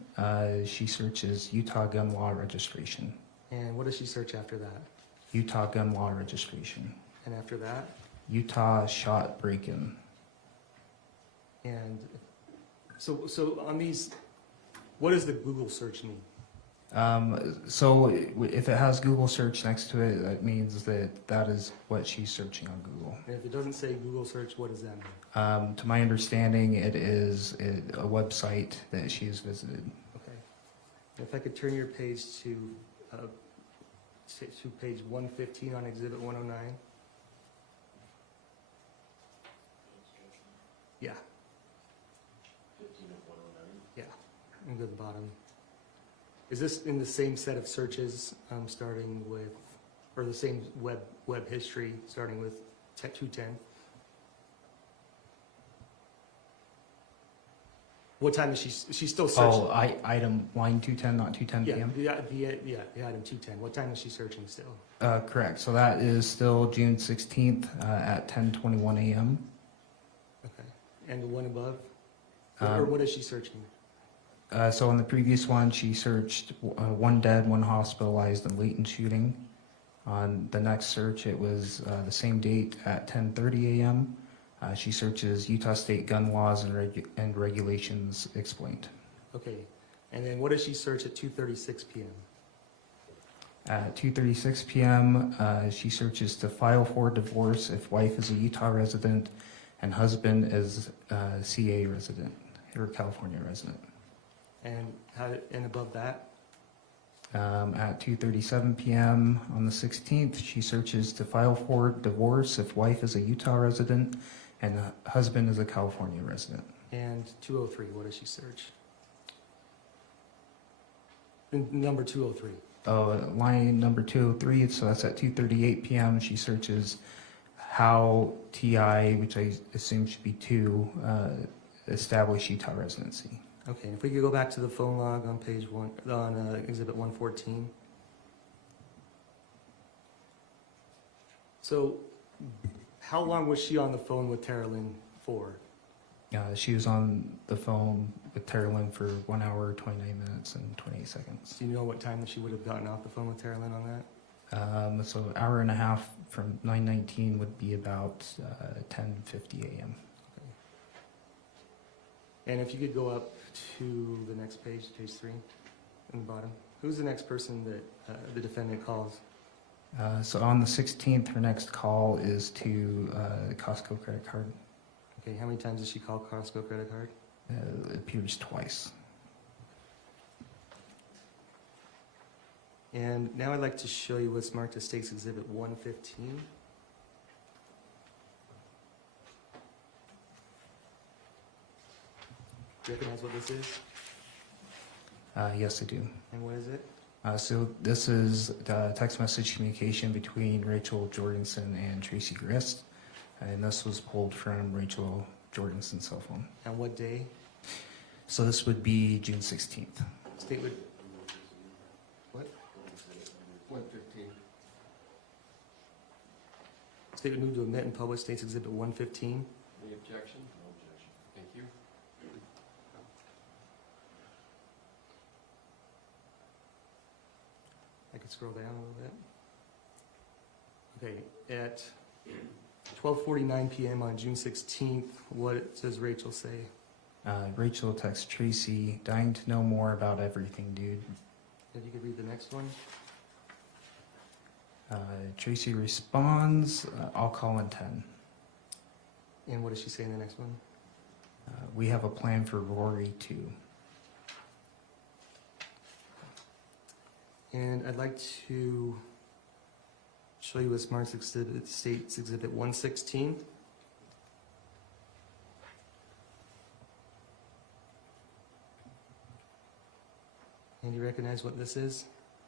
she searches Utah gun law registration. And what does she search after that? Utah gun law registration. And after that? Utah shot break-in. And so on these, what does the Google search mean? So if it has Google search next to it, that means that that is what she's searching on Google. And if it doesn't say Google search, what does that mean? To my understanding, it is a website that she has visited. Okay. If I could turn your page to page 115 on Exhibit 109. Yeah, 15 of 109. yeah, and go to the bottom. Is this in the same set of searches, starting with, or the same web history, starting with 210? What time is she's still searching? Oh, item line 210, not 210 p.m.? Yeah, the item 210. What time is she searching still? Correct. So that is still June 16th at 10:21 a.m. Okay. And the one above? Or what is she searching? So in the previous one, she searched one dead, one hospitalized in Layton shooting. On the next search, it was the same date at 10:30 a.m. She searches Utah state gun laws and regulations explained. Okay. And then what does she search at 2:36 p.m.? At 2:36 p.m., she searches to file for divorce if wife is a Utah resident and husband is a CA resident or California resident. And above that? At 2:37 p.m. on the 16th, she searches to file for divorce if wife is a Utah resident and husband is a California resident. And 203, what does she search? Number 203. Line number 203, so that's at 2:38 p.m. She searches how TI, which I assume should be 2, establish Utah residency. Okay, and if we could go back to the phone log on page 1, on Exhibit 114. So, how long was she on the phone with Terrelyn for? She was on the phone with Terrelyn for 1 hour, 29 minutes, and 28 seconds. Do you know what time that she would have gotten off the phone with Terrelyn on that? So hour and a half from 9:19 would be about 10:50 a.m. And if you could go up to the next page, page 3, in the bottom. Who's the next person that the defendant calls? So on the 16th, her next call is to the Costco credit card. Okay, how many times did she call Costco credit card? It appears twice. And now I'd like to show you what's marked as State's Exhibit 115. Do you recognize what this is? Yes, I do. And what is it? So this is the text message communication between Rachel Jorgensen and Tracey Grist, and this was pulled from Rachel Jorgensen's cell phone. And what day? So this would be June 16th. State would, what? 115. State would move to omit and publish State's Exhibit 115. Any objection? No objection. Thank you. I could scroll down a little bit. Okay, at 12:49 p.m. on June 16th, what does Rachel say? Rachel texts Tracey, dying to know more about everything, dude. If you could read the next one. Tracey responds, I'll call in 10. And what does she say in the next one? We have a plan for Rory too. And I'd like to show you what's marked exhibit, State's Exhibit 116. And you recognize what this is?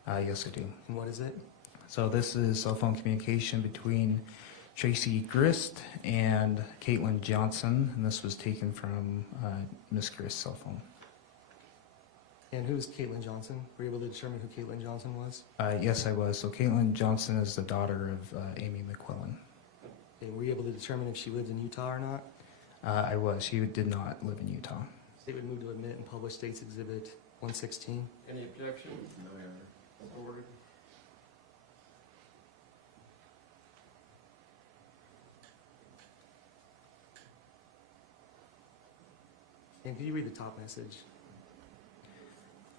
Yes, I do. And what is it? So this is cell phone communication between Tracey Grist and Caitlin Johnson, and this was taken from Miss Grist's cell phone. And who's Caitlin Johnson? Were you able to determine who Caitlin Johnson was? Yes, I was. So Caitlin Johnson is the daughter of Amy McQuillan. Okay, were you able to determine if she lived in Utah or not? I was. She did not live in Utah. State would move to admit and publish State's Exhibit 116. Any objection? No, Your Honor. So ordered. And can you read the top message?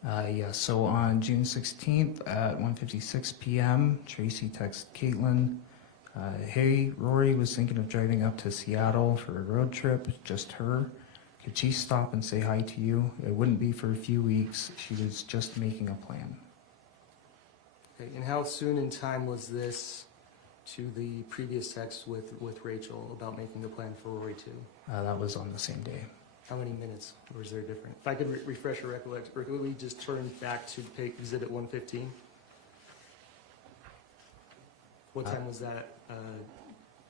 Yeah, so on June 16th at 1:56 p.m., Tracey texts Caitlin, hey, Rory was thinking of driving up to Seattle for a road trip, just her. Could she stop and say hi to you? It wouldn't be for a few weeks. She was just making a plan. Okay, and how soon in time was this to the previous text with Rachel about making the plan for Rory 2? That was on the same day. How many minutes was there different? If I could refresh your recollection, or could we just turn back to Exhibit 115? What time was that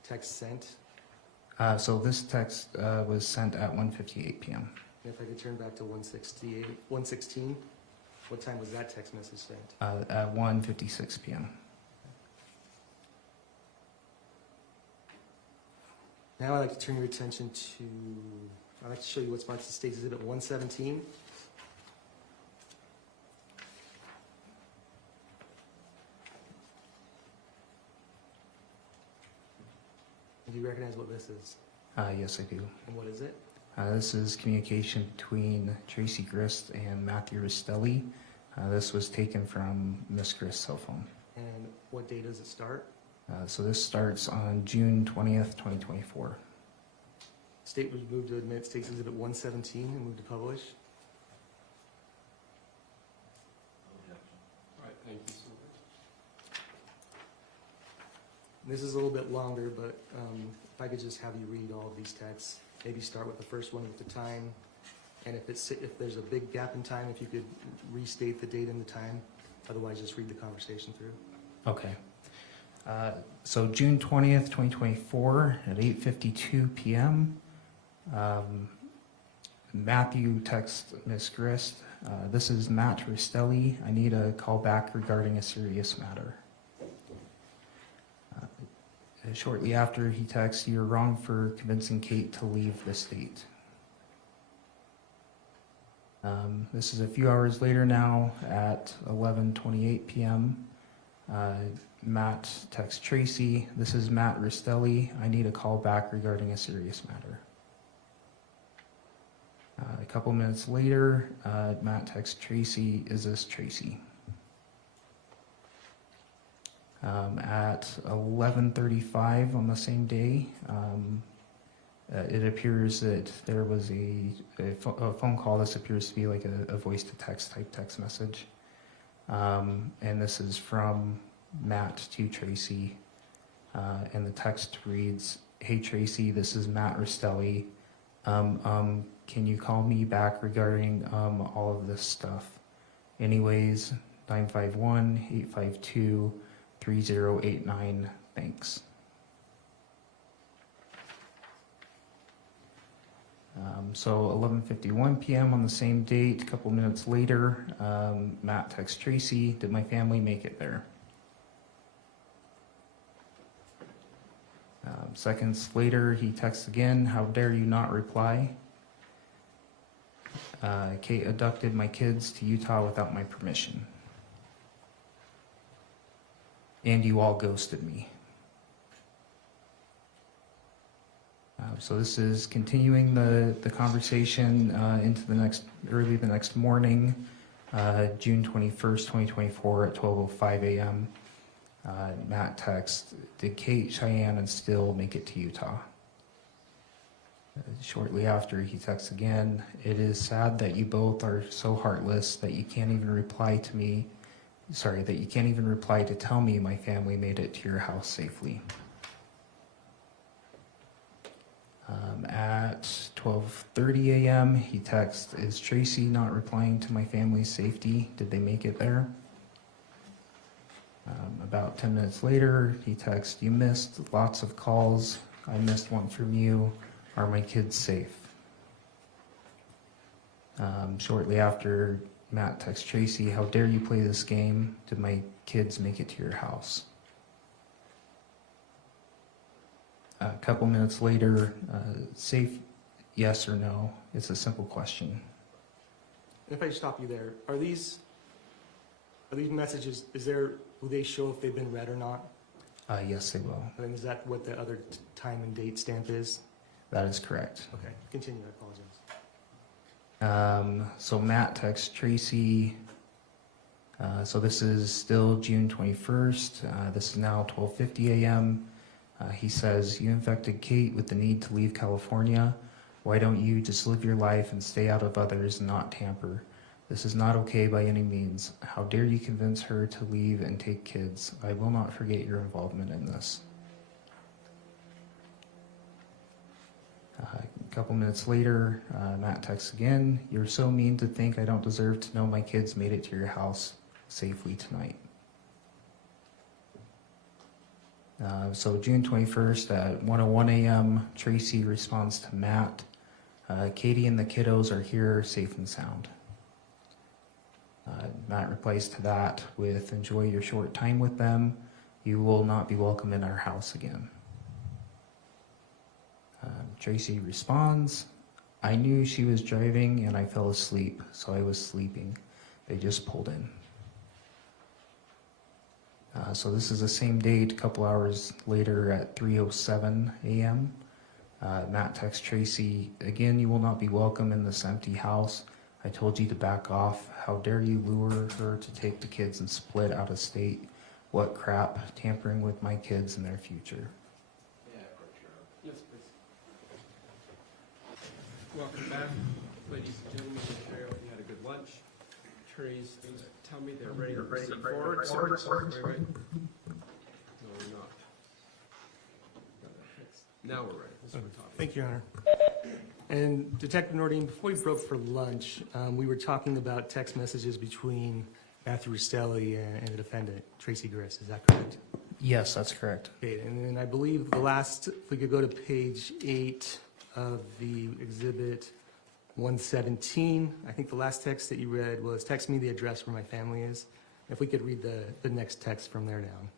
text sent? So this text was sent at 1:58 p.m. And if I could turn back to 116, what time was that text message sent? At 1:56 p.m. Now I'd like to turn your attention to, I'd like to show you what's marked as State's Exhibit 117. Do you recognize what this is? Yes, I do. And what is it? This is communication between Tracey Grist and Matthew Restelli. This was taken from Miss Grist's cell phone. And what day does it start? So this starts on June 20th, 2024. State was moved to admit State's Exhibit 117 and move to publish. No objection. All right, thank you so much. This is a little bit longer, but if I could just have you read all of these texts, maybe start with the first one with the time, and if there's a big gap in time, if you could restate the date and the time, otherwise just read the conversation through. Okay. So June 20th, 2024 at 8:52 p.m. Matthew texts Miss Grist, this is Matt Restelli. I need a call back regarding a serious matter. Shortly after he texts, you're wrong for convincing Kate to leave the state. This is a few hours later now at 11:28 p.m. Matt texts Tracey, this is Matt Restelli. I need a call back regarding a serious matter. A couple minutes later, Matt texts Tracey, is this Tracey? At 11:35 on the same day, it appears that there was a phone call. This appears to be like a voice-to-text type text message. And this is from Matt to Tracey. And the text reads, "Hey Tracey, this is Matt Restelli. Can you call me back regarding all of this stuff? Anyways, 951-852-3089. Thanks." So 11:51 p.m. on the same date, a couple minutes later, Matt texts Tracey, "Did my family make it there?" Seconds later, he texts again, "How dare you not reply? Kate abducted my kids to Utah without my permission. And you all ghosted me." So this is continuing the conversation into early the next morning, June 21st, 2024 at 12:05 a.m. Matt texts, "Did Kate, Cheyenne, and Still make it to Utah?" Shortly after, he texts again, "It is sad that you both are so heartless that you can't even reply to me. Sorry, that you can't even reply to tell me my family made it to your house safely." At 12:30 a.m., he texts, "Is Tracey not replying to my family's safety? Did they make it there?" About 10 minutes later, he texts, "You missed lots of calls. I missed one from you. Are my kids safe?" Shortly after, Matt texts Tracey, "How dare you play this game? Did my kids make it to your house?" A couple minutes later, safe, yes or no? It's a simple question. If I stop you there, are these messages, will they show if they've been read or not? Yes, they will. I mean, is that what the other time and date stamp is? That is correct. Okay, continue, I apologize. So Matt texts Tracey. So this is still June 21st. This is now 12:50 a.m. He says, "You infected Kate with the need to leave California. Why don't you just live your life and stay out of others and not tamper? This is not okay by any means. How dare you convince her to leave and take kids? I will not forget your involvement in this." A couple minutes later, Matt texts again, "You're so mean to think I don't deserve to know my kids made it to your house safely tonight." So June 21st at 1:01 a.m., Tracey responds to Matt, "Katie and the kiddos are here safe and sound." Matt replies to that with, "Enjoy your short time with them. You will not be welcome in our house again." Tracey responds, "I knew she was driving and I fell asleep, so I was sleeping. They just pulled in." So this is the same date, a couple hours later at 3:07 a.m. Matt texts Tracey, "Again, you will not be welcome in this empty house. I told you to back off. How dare you lure her to take the kids and split out of state? What crap, tampering with my kids and their future." Yeah, approach your own. Yes, please. Welcome back, ladies and gentlemen. I hope you had a good lunch. Attorneys, tell me they're ready to proceed forward. Wait. No, we're not. Got that fixed. Now we're ready. This is what we're talking. Thank you, Your Honor. And Detective Nordin, before we broke for lunch, we were talking about text messages between Matthew Restelli and the defendant, Tracey Grist. Is that correct? Yes, that's correct. Okay, and then I believe the last, if we could go to page 8 of the exhibit 117, I think the last text that you read was, "Text me the address where my family is." If we could read the next text from there down.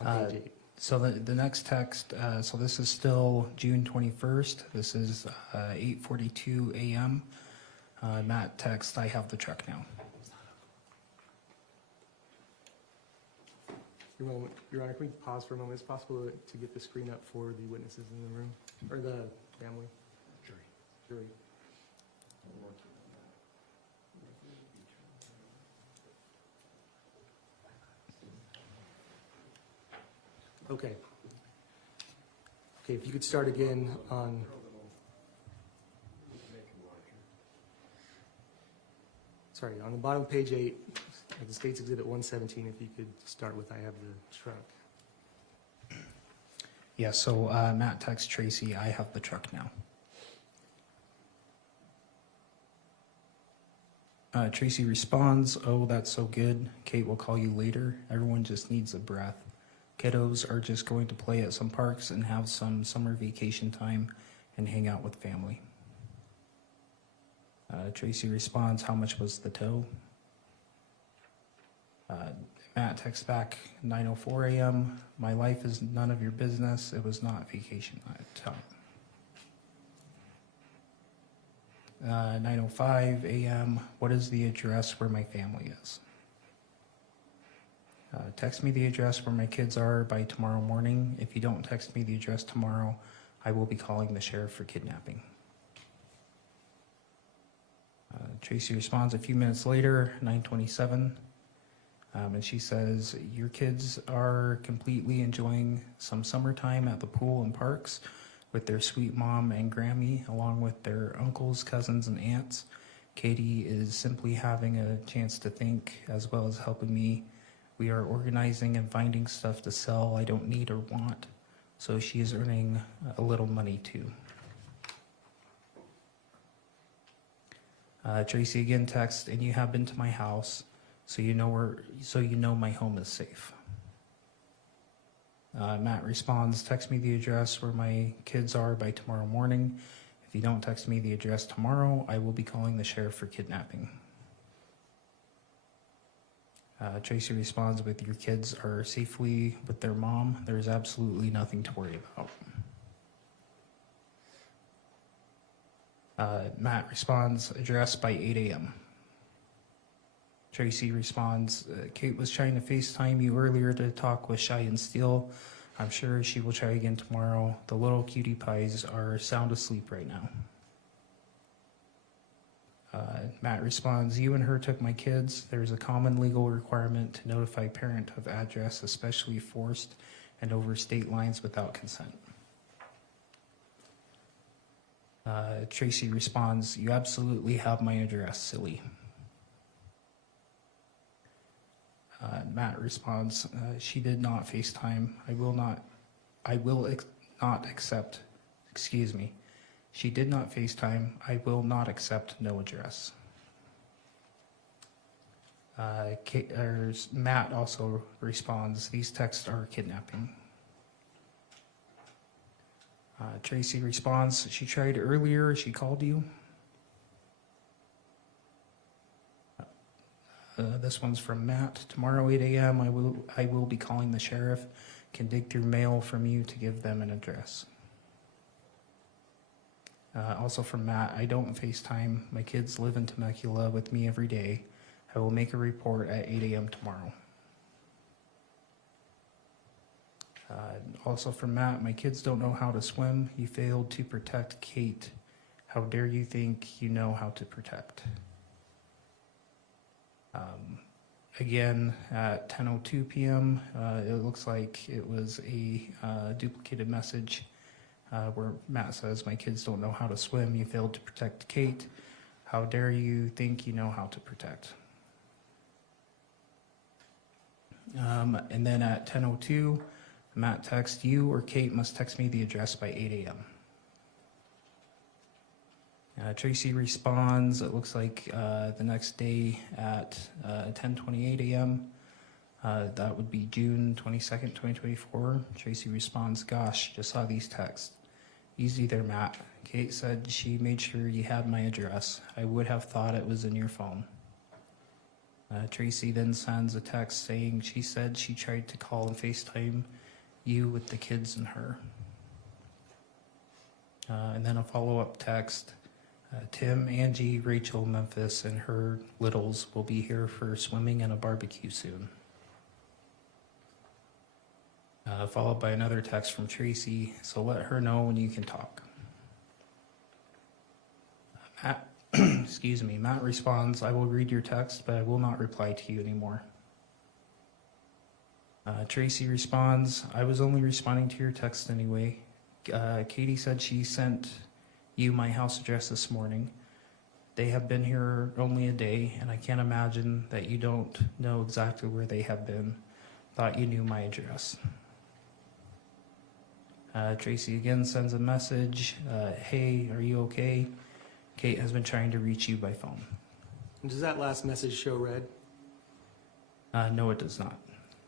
On page 8. So the next text, so this is still June 21st. This is 8:42 a.m. Matt texts, "I have the truck now." Your Honor, can we pause for a moment? Is it possible to get the screen up for the witnesses in the room, or the family? Jury. Okay. Okay, if you could start again on, sorry, on the bottom of page 8, at the State's Exhibit 117, if you could start with I have the truck. Yeah, so Matt texts Tracy, I have the truck now. Tracy responds, oh, that's so good. Kate will call you later. Everyone just needs a breath. Kiddos are just going to play at some parks and have some summer vacation time and hang out with family. Tracy responds, how much was the tow? Matt texts back, 9:04 a.m. My life is none of your business. It was not vacation time. 9:05 a.m. What is the address where my family is? Text me the address where my kids are by tomorrow morning. If you don't text me the address tomorrow, I will be calling the sheriff for kidnapping. Tracy responds a few minutes later, 9:27, and she says, your kids are completely enjoying some summertime at the pool and parks with their sweet mom and Grammy, along with their uncles, cousins, and aunts. Katie is simply having a chance to think, as well as helping me. We are organizing and finding stuff to sell I don't need or want, so she is earning a little money too. Tracy again texts, and you have been to my house, so you know my home is safe. Matt responds, text me the address where my kids are by tomorrow morning. If you don't text me the address tomorrow, I will be calling the sheriff for kidnapping. Tracy responds with, your kids are safely with their mom. There is absolutely nothing to worry about. Matt responds, address by 8 a.m. Tracy responds, Kate was trying to FaceTime you earlier to talk with Shy and Steele. I'm sure she will try again tomorrow. The little cutie pies are sound asleep right now. Matt responds, you and her took my kids. There's a common legal requirement to notify parent of address, especially forced and over state lines without consent. Tracy responds, you absolutely have my address, silly. Matt responds, she did not FaceTime. She did not FaceTime. I will not accept no address. Matt also responds, these texts are kidnapping. Tracy responds, she tried earlier, she called you. This one's from Matt. Tomorrow 8 a.m. I will be calling the sheriff. Can dig through mail from you to give them an address. Also from Matt, I don't FaceTime. My kids live in Temecula with me every day. I will make a report at 8 a.m. tomorrow. Also from Matt, my kids don't know how to swim. You failed to protect Kate. How dare you think you know how to protect? Again, at 10:02 p.m., it looks like it was a duplicated message where Matt says, my kids don't know how to swim. You failed to protect Kate. How dare you think you know how to protect? And then at 10:02, Matt texts, you or Kate must text me the address by 8 a.m. Tracy responds, it looks like the next day at 10:28 a.m. That would be June 22nd, 2024. Tracy responds, gosh, just saw these texts. Easy there, Matt. Kate said she made sure you had my address. I would have thought it was in your phone. Tracy then sends a text saying she said she tried to call and FaceTime you with the kids and her. And then a follow-up text. Tim, Angie, Rachel, Memphis, and her littles will be here for swimming and a barbecue soon. Followed by another text from Tracy, so let her know when you can talk. Matt, Matt responds, I will read your text, but I will not reply to you anymore. Tracy responds, I was only responding to your text anyway. Katie said she sent you my house address this morning. They have been here only a day, and I can't imagine that you don't know exactly where they have been. Thought you knew my address. Tracy again sends a message, hey, are you okay? Kate has been trying to reach you by phone. Does that last message show read? No, it does not.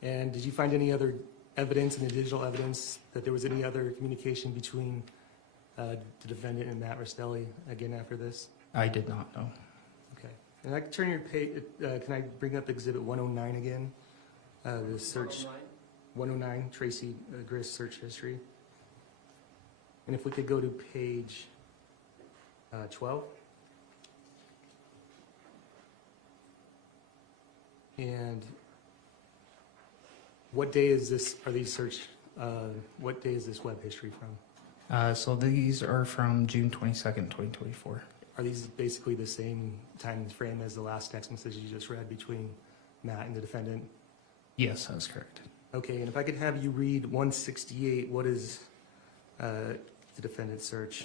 And did you find any other evidence in the digital evidence that there was any other communication between the defendant and Matt Restelli again after this? I did not know. Okay. And I can turn your page, can I bring up exhibit 109 again? The search, 109, Tracey Grist search history. And if we could go to page 12. And what day is this, are these search, what day is this web history from? So these are from June 22nd, 2024. Are these basically the same time frame as the last text message you just read between Matt and the defendant? Yes, that's correct. Okay, and if I could have you read 168, what is the defendant's search?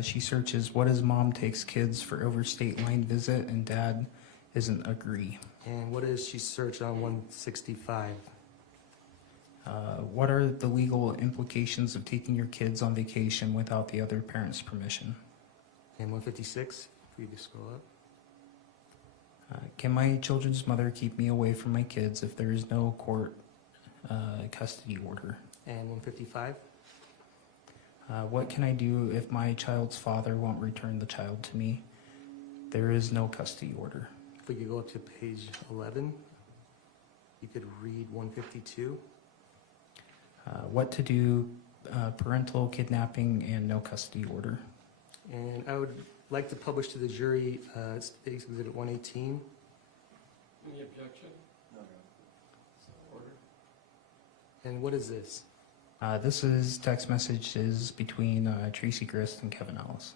She searches, what is mom takes kids for overstate line visit and dad isn't agree? And what is she searched on 165? What are the legal implications of taking your kids on vacation without the other parent's permission? And 156, if you just scroll up. Can my children's mother keep me away from my kids if there is no court custody order? And 155? What can I do if my child's father won't return the child to me? There is no custody order. If we could go up to page 11, you could read 152. What to do, parental kidnapping and no custody order. And I would like to publish to the jury Exhibit 118. Any objection? No, no. So order. And what is this? This is text messages between Tracey Grist and Kevin Ellis.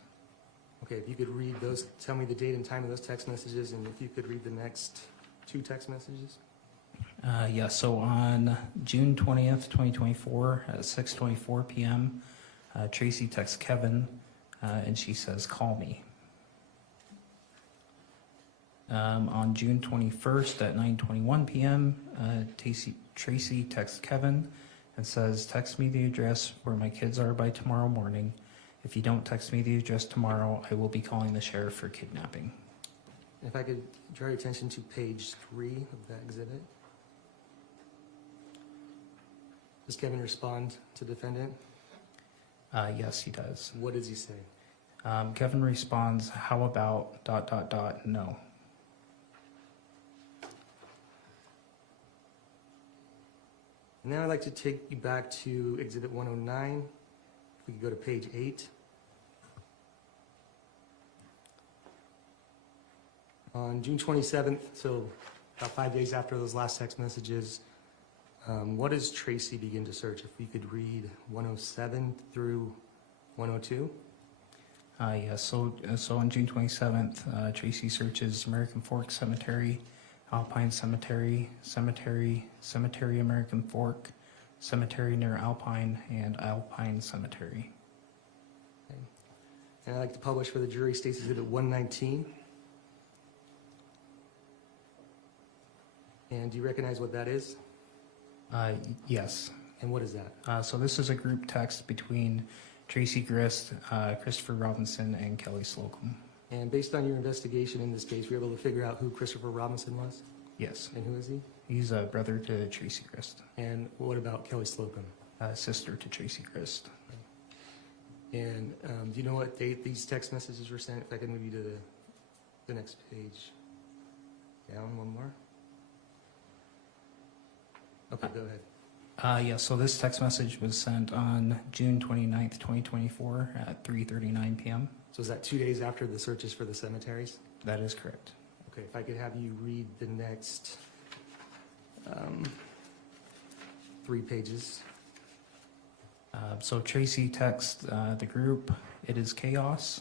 Okay, if you could read those, tell me the date and time of those text messages, and if you could read the next two text messages. Yeah, so on June 20th, 2024 at 6:24 p.m., Tracey texts Kevin and she says, call me. On June 21st at 9:21 p.m., Tracey texts Kevin and says, text me the address where my kids are by tomorrow morning. If you don't text me the address tomorrow, I will be calling the sheriff for kidnapping. If I could draw your attention to page 3 of that exhibit. Does Kevin respond to defendant? Yes, he does. What does he say? Kevin responds, how about ... no. Now I'd like to take you back to Exhibit 109. If we could go to page 8. On June 27th, so about 5 days after those last text messages, what does Tracey begin to search? If we could read 107 through 102. Yes, so on June 27th, Tracey searches American Fork Cemetery, Alpine Cemetery, Cemetery American Fork, Cemetery near Alpine, and Alpine Cemetery. Okay. And I'd like to publish for the jury State's Exhibit 119. And do you recognize what that is? Yes. And what is that? So this is a group text between Tracey Grist, Christopher Robinson, and Kelly Slocum. And based on your investigation in this case, were you able to figure out who Christopher Robinson was? Yes. And who is he? He's a brother to Tracey Grist, And what about Kelly Slocum? sister to Tracey Grist. And do you know what date these text messages were sent? If I could move you to the next page. Down one more. Okay, go ahead. Yeah, so this text message was sent on June 29th, 2024 at 3:39 p.m. So is that 2 days after the searches for the cemeteries? That is correct. Okay, if I could have you read the next 3 pages. So Tracey texts the group, it is chaos.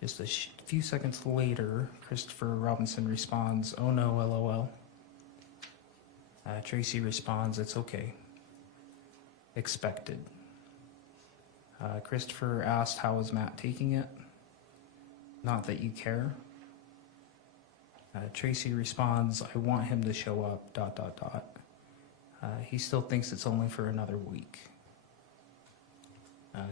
Just a few seconds later, Christopher Robinson responds, "Oh no, LOL." Tracey responds, "It's okay. Expected." Christopher asked, "How is Matt taking it?" "Not that you care." Tracey responds, "I want him to show up, ... He still thinks it's only for another week."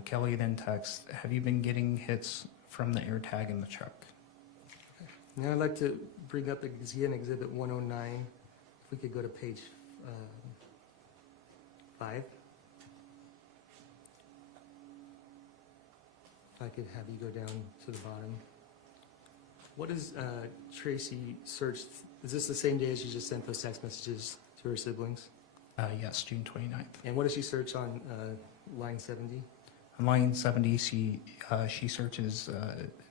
Kelly then texts, "Have you been getting hits from the AirTag in the truck?" Now I'd like to bring up again Exhibit 109. If we could go to page 5. If I could have you go down to the bottom. What is Tracey searched? Is this the same day as she just sent those text messages to her siblings? Yes, June 29th. And what does she search on line 70? On line 70, she searches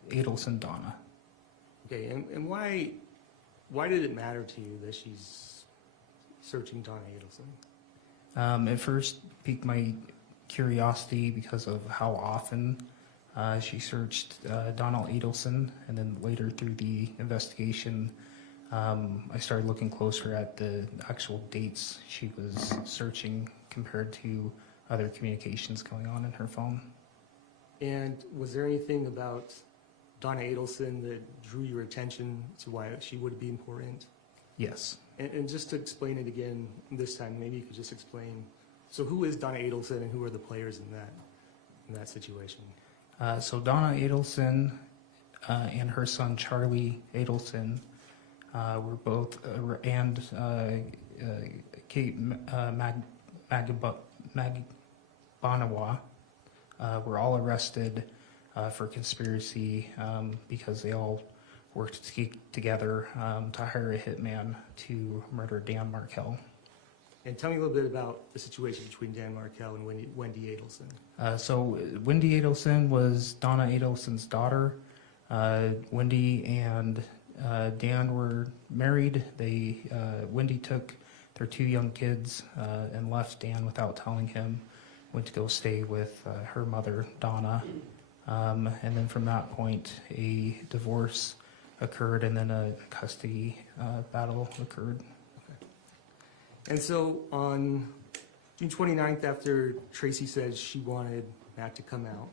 Adelson Donna. Okay, and why did it matter to you that she's searching Donna Adelson? It first piqued my curiosity because of how often she searched Donald Adelson, and then later through the investigation, I started looking closer at the actual dates she was searching compared to other communications going on in her phone. And was there anything about Donna Adelson that drew your attention to why she would be important? Yes. And just to explain it again this time, maybe you could just explain, so who is Donna Adelson and who are the players in that situation? So Donna Adelson and her son Charlie Adelson were both, and Kate Magabanawa were all arrested for conspiracy because they all worked together to hire a hitman to murder Dan Markell. And tell me a little bit about the situation between Dan Markell and Wendy Adelson. So Wendy Adelson was Donna Adelson's daughter. Wendy and Dan were married. Wendy took their 2 young kids and left Dan without telling him. Went to go stay with her mother, Donna. And then from that point, a divorce occurred, and then a custody battle occurred. And so on June 29th, after Tracey said she wanted Matt to come out,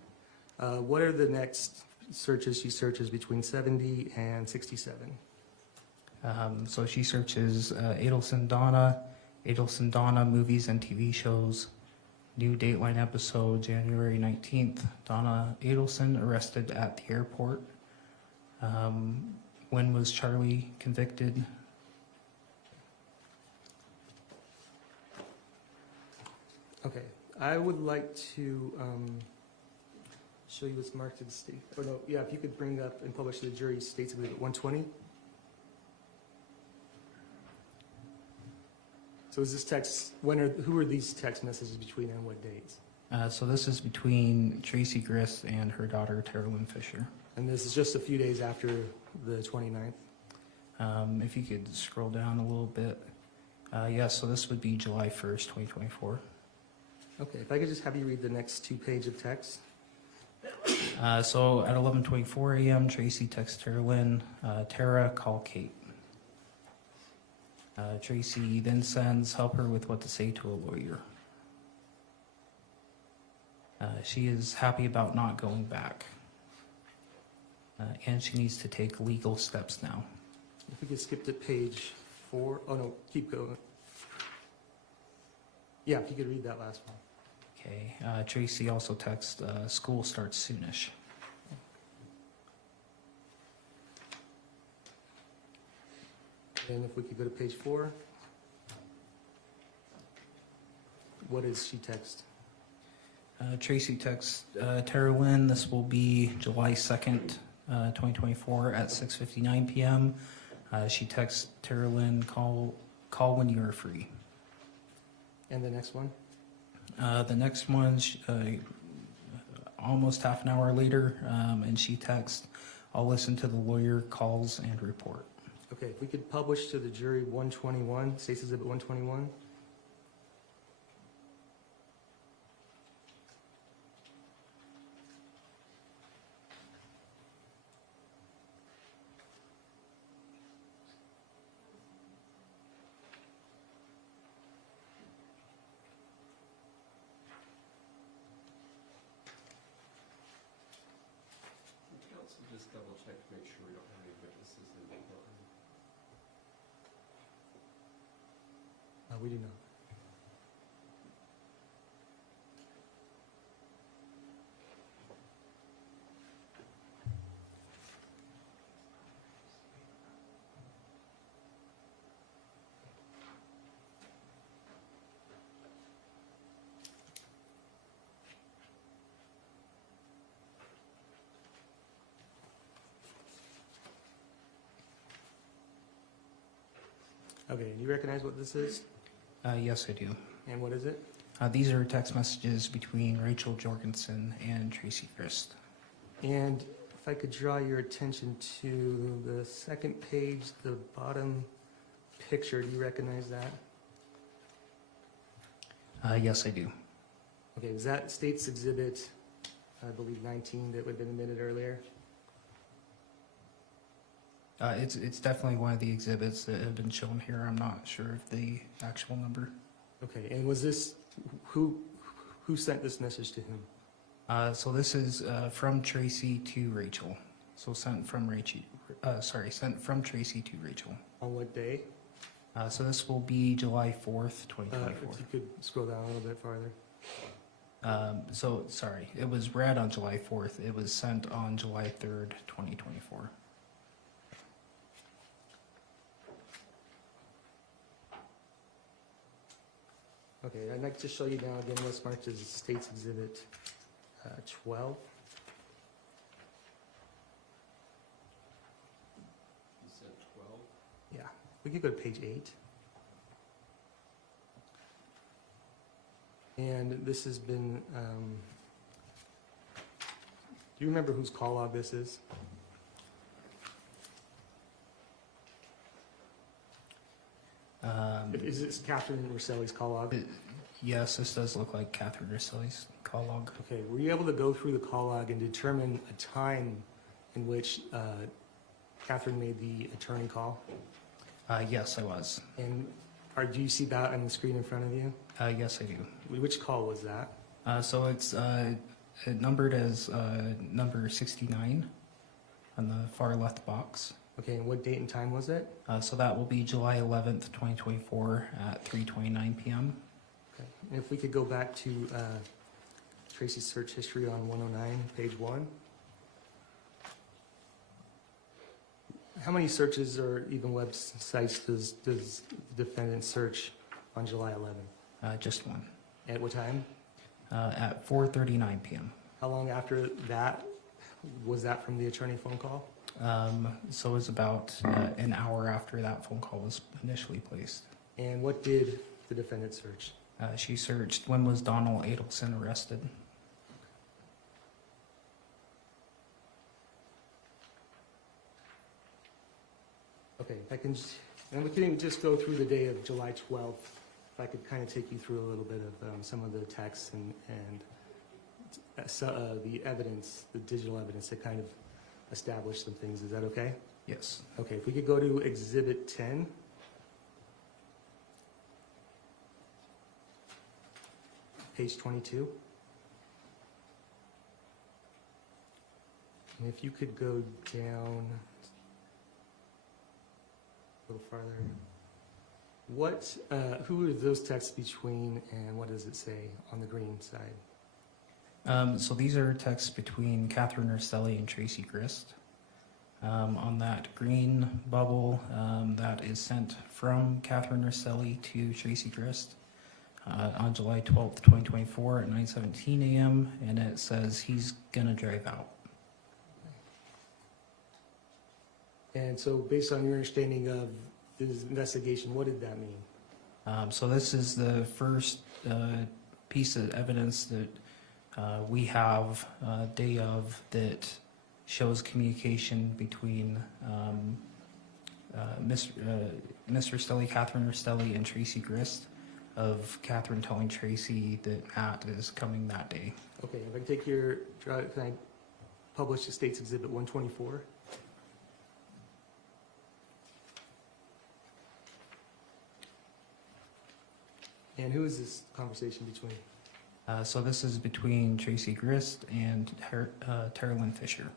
what are the next searches she searches between 70 and 67? So she searches Adelson Donna movies and TV shows. New Dateline episode, January 19th. Donna Adelson arrested at the airport. When was Charlie convicted? Okay, I would like to show you what's marked to the state. Oh no, yeah, if you could bring up and publish to the jury States Exhibit 120. So is this text, who are these text messages between and what dates? So this is between Tracey Grist and her daughter, Terrell Fisher. And this is just a few days after the 29th. If you could scroll down a little bit. Yes, so this would be July 1st, 2024. Okay, if I could just have you read the next 2 pages of text. So at 11:24 a.m., Tracey texts Terrell, Tara, call Kate. Tracey then sends, help her with what to say to a lawyer. She is happy about not going back. And she needs to take legal steps now. If we could skip to page 4. Oh no, keep going. Yeah, if you could read that last one. Okay, Tracey also texts, school starts soonish. And if we could go to page 4. What does she text? Tracey texts Tara Lynn, this will be July 2nd, 2024 at 6:59 p.m. She texts Tara Lynn, call when you are free. And the next one? The next one, almost half an hour later, and she texts, I'll listen to the lawyer, calls, and report. Okay, if we could publish to the jury 121, States Exhibit 121. double check to make sure we don't have any witnesses in the courtroom. We do not. Okay, you recognize what this is? Yes, I do. And what is it? These are text messages between Rachel Jorgensen and Tracey Grist. And if I could draw your attention to the second page, the bottom picture, do you recognize that? Yes, I do. Okay, is that State's Exhibit, I believe 19, that would have been admitted earlier? It's definitely one of the exhibits that have been shown here. I'm not sure of the actual number. Okay, and was this, who sent this message to whom? So this is from Tracey to Rachel. So sent from Tracey to Rachel. On what day? So this will be July 4th, If 2024. you could scroll down a little bit farther. So sorry, it was read on July 4th. It was sent on July 3rd, 2024. Okay, I'd like to show you now again what's marked as State's Exhibit 12. You said 12? Yeah, we could go to page 8. And this has been, do you remember whose call log this is? Is this Catherine Restelli's call log? Yes, this does look like Catherine Restelli's call log. Okay, were you able to go through the call log and determine a time in which Catherine made the attorney call? Yes, I was. And do you see that on the screen in front of you? Yes, I do. Which call was that? So it's numbered as number 69 on the far left box. Okay, and what date and time was it? So that will be July 11th, 2024 at 3:29 p.m. Okay. And if we could go back to Tracey's search history on 109, page 1. How many searches or even websites does the defendant search on July 11th? Just one. At what time? At 4:39 p.m. How long after that was that from the attorney phone call? So it was about an hour after that phone call was initially placed. And what did the defendant search? She searched, when was Donald Adelson arrested? Okay, and we can just go through the day of July 12th. If I could kind of take you through a little bit of some of the texts and the evidence, the digital evidence that kind of established some things. Is that okay? Yes. Okay, if we could go to Exhibit 10. Page 22. And if you could go down a little farther. Who are those texts between and what does it say on the green side? So these are texts between Catherine Restelli and Tracey Grist. On that green bubble, that is sent from Catherine Restelli to Tracey Grist on July 12th, 2024 at 9:17 a.m. and it says he's gonna drive out. And so based on your understanding of this investigation, what did that mean? So this is the first piece of evidence that we have day of that shows communication between Mr. Restelli, Catherine Restelli, and Tracey Grist, of Catherine telling Tracey that Matt is coming that day. Okay, if I take can I publish the State's Exhibit 124? And who is this conversation between? So this is between Tracey Grist and Terrelyn Fisher.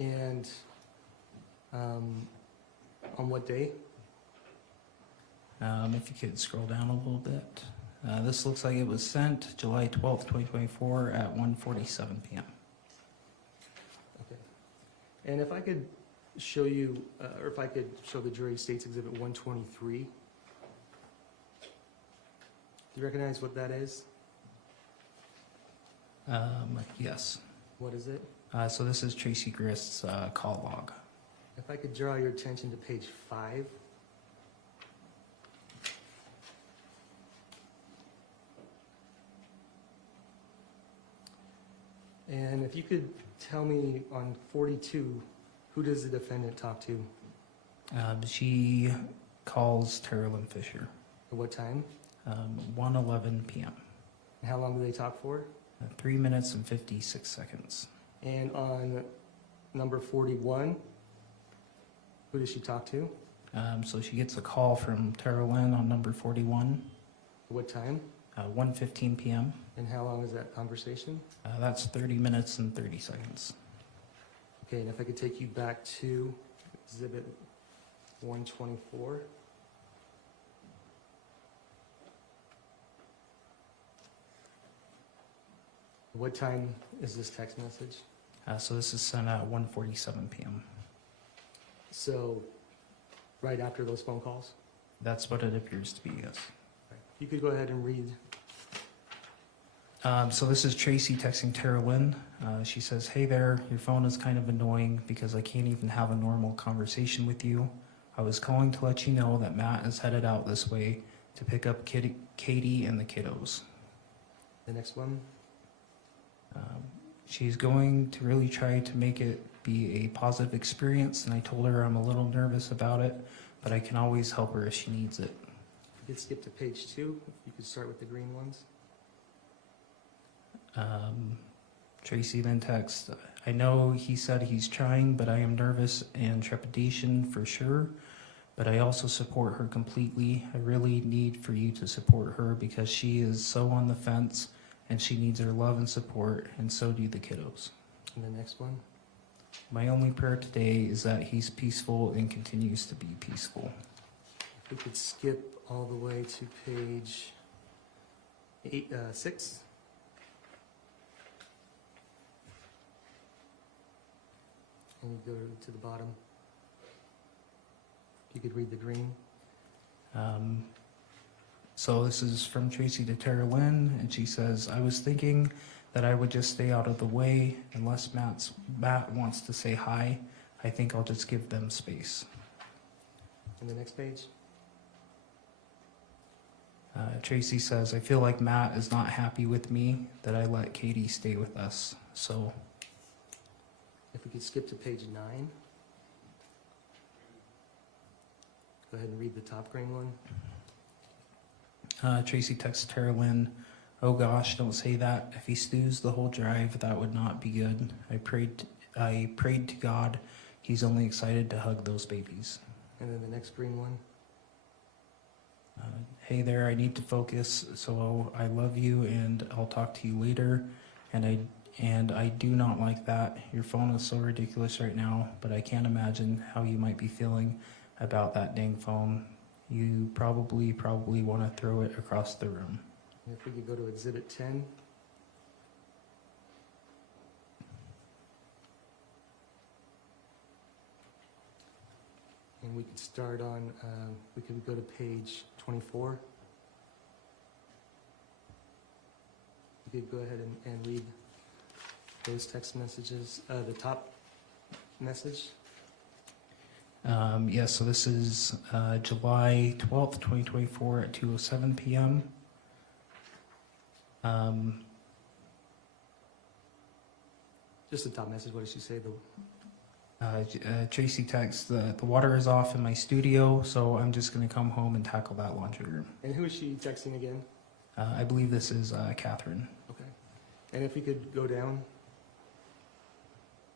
And on what day? If you could scroll down a little bit. This looks like it was sent July 12th, 2024 at 1:47 p.m. Okay. And if I could show you, or if I could show the jury States Exhibit 123. Do you recognize what that is? Yes. What is it? So this is Tracey Grist's call log. If I could draw your attention to page 5. And if you could tell me on 42, who does the defendant talk to? She calls Tara Lynn Fisher. At what time? 1:11 p.m. And how long do they talk for? 3 minutes and 56 seconds. And on number 41, who does she talk to? So she gets a call from Tara Lynn on number 41, At what time? 1:15 p.m. And how long is that conversation? That's 30 minutes and 30 seconds. Okay, and if I could take you back to Exhibit 124. What time is this text message? So this is sent at 1:47 p.m. So, right after those phone calls? That's what it appears to be, yes. You could go ahead and read. So this is Tracey texting Tara Lynn. She says, "Hey there, your phone is kind of annoying because I can't even have a normal conversation with you. I was calling to let you know that Matt is headed out this way to pick up Katie and the kiddos. The next one. She's going to really try to make it be a positive experience, and I told her I'm a little nervous about it, but I can always help her if she needs it." If you could skip to page 2, if you could start with the green ones. Tracey then texts, "I know he said he's trying, but I am nervous and trepidation for sure, but I also support her completely. I really need for you to support her because she is so on the fence and she needs our love and support, and so do the kiddos. And the next one. My only prayer today is that he's peaceful and continues to be peaceful." If we could skip all the way to page 6. And you go to the bottom. If you could read the green. So this is from Tracey to Tara Lynn, and she says, "I was thinking that I would just stay out of the way unless Matt wants to say hi. I think I'll just give them space." And the next page. Tracey says, "I feel like Matt is not happy with me that I let Katie stay with us. So If we could skip to page 9. Go ahead and read the top green one. Tracey texts Tara Lynn, "Oh gosh, don't say that. If he stews the whole drive, that would not be good. I prayed to God. He's only excited to hug those babies." And then the next green one. "Hey there, I need to focus, so I love you and I'll talk to you later. And I do not like that. Your phone is so ridiculous right now, but I can't imagine how you might be feeling about that dang phone. You probably want to throw it across the room." And if we could go to Exhibit 10. And we could start on, we could go to page 24. You could go ahead and read those text messages, the top message. Yes, so this is July 12th, 2024 at 2:07 p.m. Just the top message, what did she say? Tracey texts, the water is off in my studio, so I'm just going to come home and tackle that laundry room." And who is she texting again? I believe this is Catherine. Okay. And if we could go down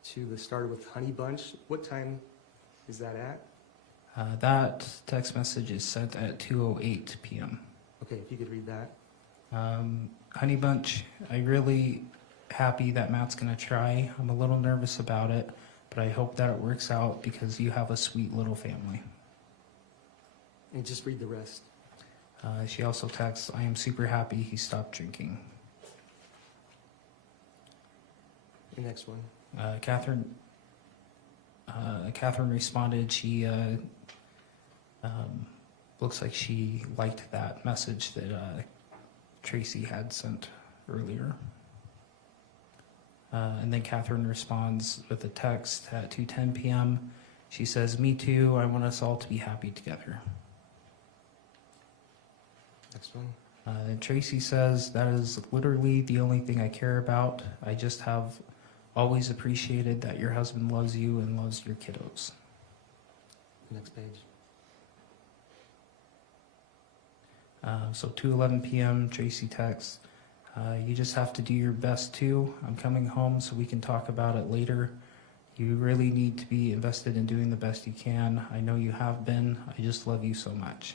to the start with Honey Bunch, what time is that at? That text message is sent at 2:08 p.m. Okay, if you could read that. Honey Bunch, I really happy that Matt's going to try. I'm a little nervous about it, but I hope that it works out because you have a sweet little family. And just read the rest. She also texts, I am super happy he stopped drinking. The next one. Catherine responded, she looks like she liked that message that Tracey had sent earlier. And then Catherine responds with a text at 2:10 p.m. She says, me too, I want us all to be happy together. Next one. And Tracey says, that is literally the only thing I care about. I just have always appreciated that your husband loves you and loves your kiddos. Next page. So 2:11 p.m. Tracey texts, you just have to do your best too. I'm coming home so we can talk about it later. You really need to be invested in doing the best you can. I know you have been. I just love you so much.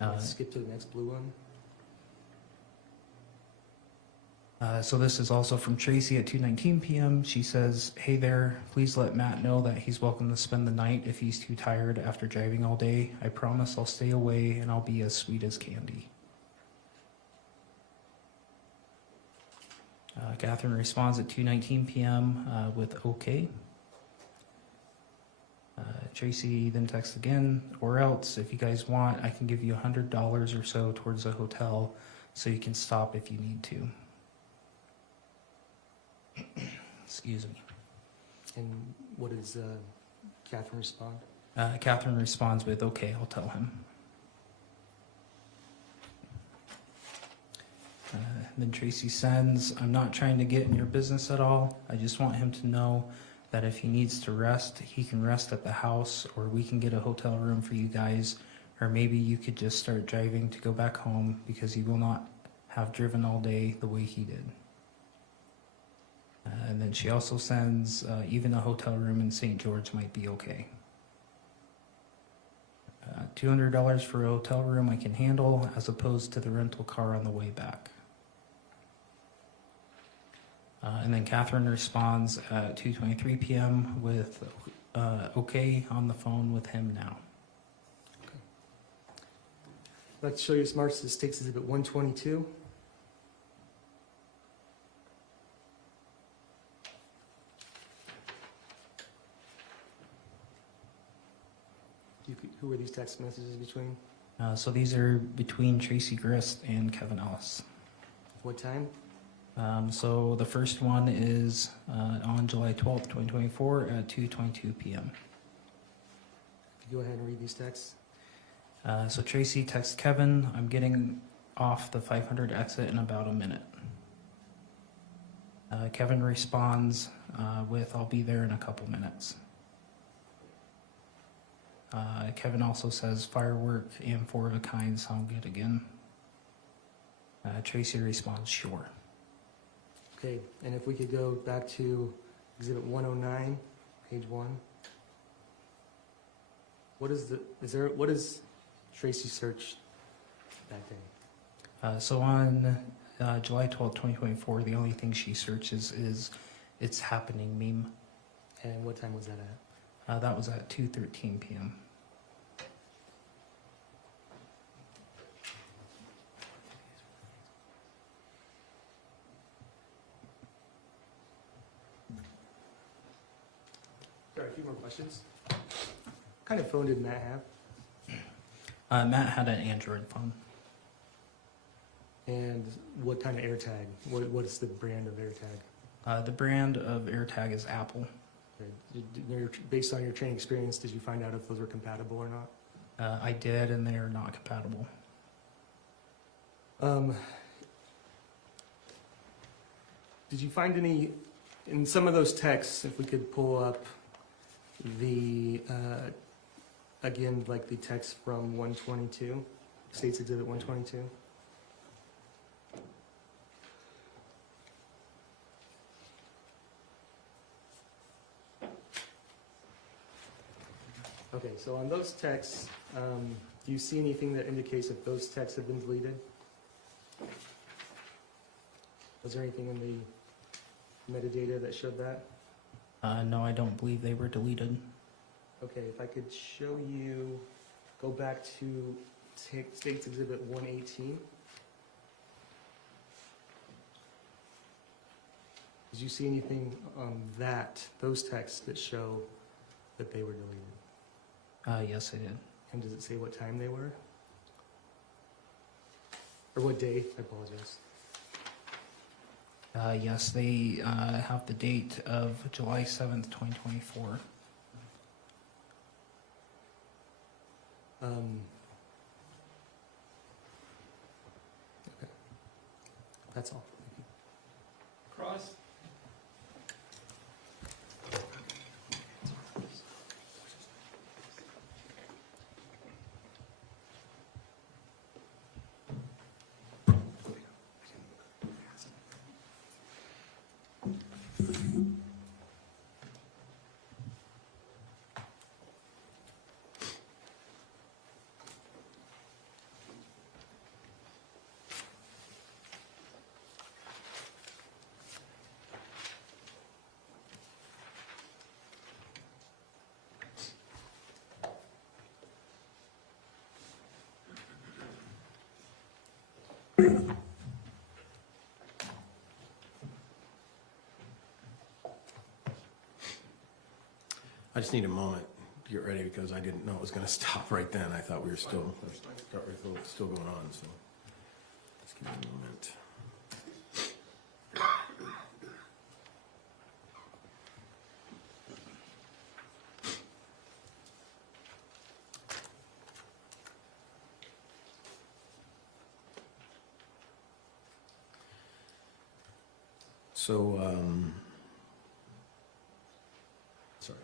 Let's skip to the next blue one. So this is also from Tracey at 2:19 p.m. She says, hey there, please let Matt know that he's welcome to spend the night if he's too tired after driving all day. I promise I'll stay away and I'll be as sweet as candy. Catherine responds at 2:19 p.m. With okay. Tracey then texts again, or else if you guys want, I can give you $100 or so towards a hotel so you can stop if you need to. Excuse me. And what does Catherine respond? Catherine responds with, okay, I'll tell him. Then Tracey sends, I'm not trying to get in your business at all. I just want him to know that if he needs to rest, he can rest at the house, or we can get a hotel room for you guys, or maybe you could just start driving to go back home because he will not have driven all day the way he did. And then she also sends, even a hotel room in St. George might be okay. $200 for a hotel room I can handle, as opposed to the rental car on the way back. And then Catherine responds at 2:23 p.m. with, okay, on the phone with him now. Let's show you Smart Statistics Exhibit 122. Who are these text messages between? So these are between Tracey Grist and Kevin Ellis. What time? So the first one is on July 12th, 2024 at 2:22 p.m. Go ahead and read these texts. So Tracey texts Kevin, I'm getting off the 500 exit in about a minute. Kevin responds with, I'll be there in a couple minutes. Kevin also says, firework and four of a kind sound good again. Tracey responds, sure. Okay, and if we could go back to Exhibit 109, page 1. What is Tracey searched that day? So on July 12th, 2024, the only thing she searches is It's Happening meme. And what time was that at? That was at 2:13 p.m. Sorry, a few more questions. What kind of phone did Matt have? Matt had an Android phone. And what kind of AirTag? What is the brand of AirTag? The brand of AirTag is Apple. Based on your training experience, did you find out if those were compatible or not? I did, and they are not compatible. Did you find any, in some of those texts, if we could pull up the, again, like the text from 122, States Exhibit 122? Okay, so on those texts, do you see anything that indicates if those texts have been deleted? Was there anything in the metadata that showed that? No, I don't believe they were deleted. Okay, if I could show you, go back to State's Exhibit 118. Did you see anything on those texts that show that they were deleted? Yes, I did. And does it say what time they were? Or what day? I apologize. Yes, they have the date of July 7th, 2024. Okay. That's all. Thank you. Cross? I just need a moment to get ready because I didn't know it was going to stop right then. I thought we were still going on, so just give me a moment. So, sorry.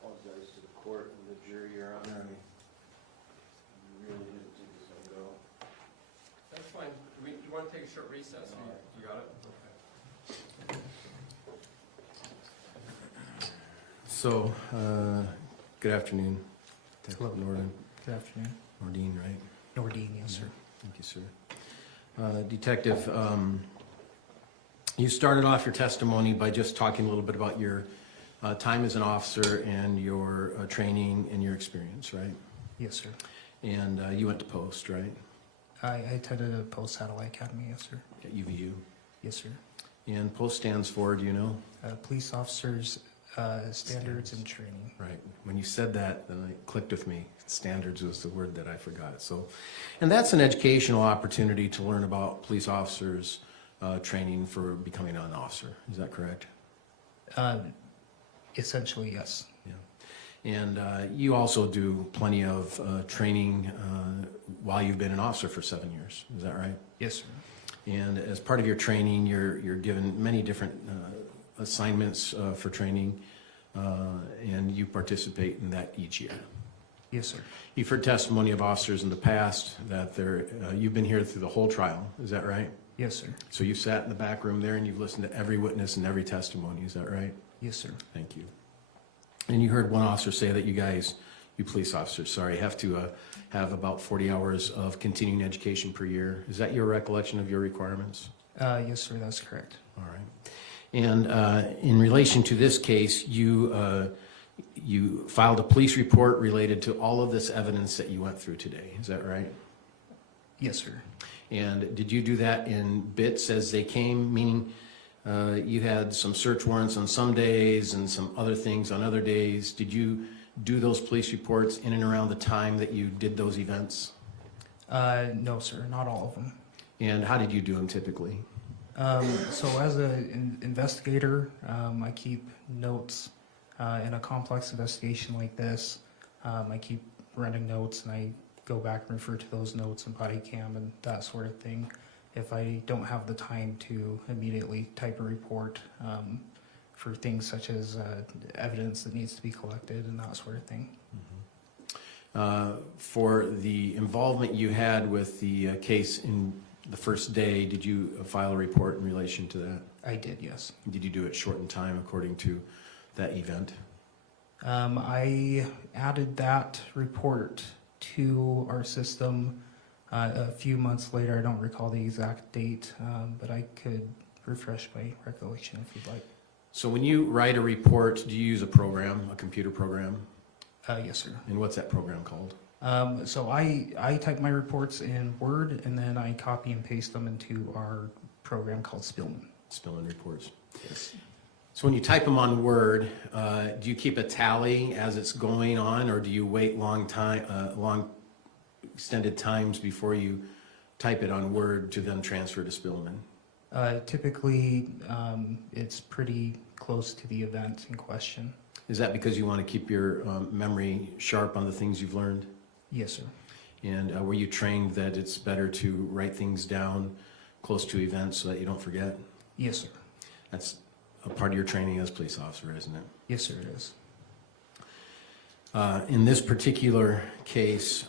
Apologize to the court and the jury, Your Honor. I mean, you really didn't think this was going to go. That's fine. Do you want to take a short recess? You got it? Okay. So, good afternoon. Hello. Nordin. Good afternoon. Nordin, right? Nordin, yes, sir. Thank you, sir. Detective, you started off your testimony by just talking a little bit about your time as an officer and your training and your experience, right? Yes, sir. And you went to post, right? I attended a post-satellite academy, yes, sir. At UVU. Yes, sir. And post stands for, do you know? Police officers, standards and training. Right. When you said that, then it clicked with me. Standards was the word that I forgot. So, and that's an educational opportunity to learn about police officers training for becoming an officer. Is that correct? Essentially, yes. Yeah. And you also do plenty of training while you've been an officer for 7 years. Is that right? Yes, sir. And as part of your training, you're given many different assignments for training, and you participate in that each year. Yes, sir. You've heard testimony of officers in the past that you've been here through the whole trial. Is that right? Yes, sir. So you've sat in the back room there and you've listened to every witness and every testimony. Is that right? Yes, sir. Thank you. And you heard one officer say that you police officers, have to have about 40 hours of continuing education per year. Is that your recollection of your requirements? Yes, sir, that's correct. All right. And in relation to this case, you filed a police report related to all of this evidence that you went through today. Is that right? Yes, sir. And did you do that in bits as they came, meaning you had some search warrants on some days and some other things on other days? Did you do those police reports in and around the time that you did those events? No, sir, not all of them. And how did you do them typically? So as an investigator, I keep notes in a complex investigation like this. I keep running notes and I go back and refer to those notes and body cam and that sort of thing. if I don't have the time to immediately type a report for things such as evidence that needs to be collected and that sort of thing. For the involvement you had with the case in the first day, did you file a report in relation to that? I did, yes. Did you do it short in time according to that event? I added that report to our system a few months later. I don't recall the exact date, but I could refresh my recollection if you'd like. So when you write a report, do you use a program, a computer program? Yes, sir. And what's that program called? So I type my reports in Word and then I copy and paste them into our program called Spillman. Spillman Reports. Yes. So when you type them on Word, do you keep a tally as it's going on, or do you wait long extended times before you type it on Word to then transfer to Spillman? Typically, it's pretty close to the event in question. Is that because you want to keep your memory sharp on the things you've learned? Yes, sir. And were you trained that it's better to write things down close to events so that you don't forget? Yes, sir. That's a part of your training as a police officer, isn't it? Yes, sir, it is. In this particular case,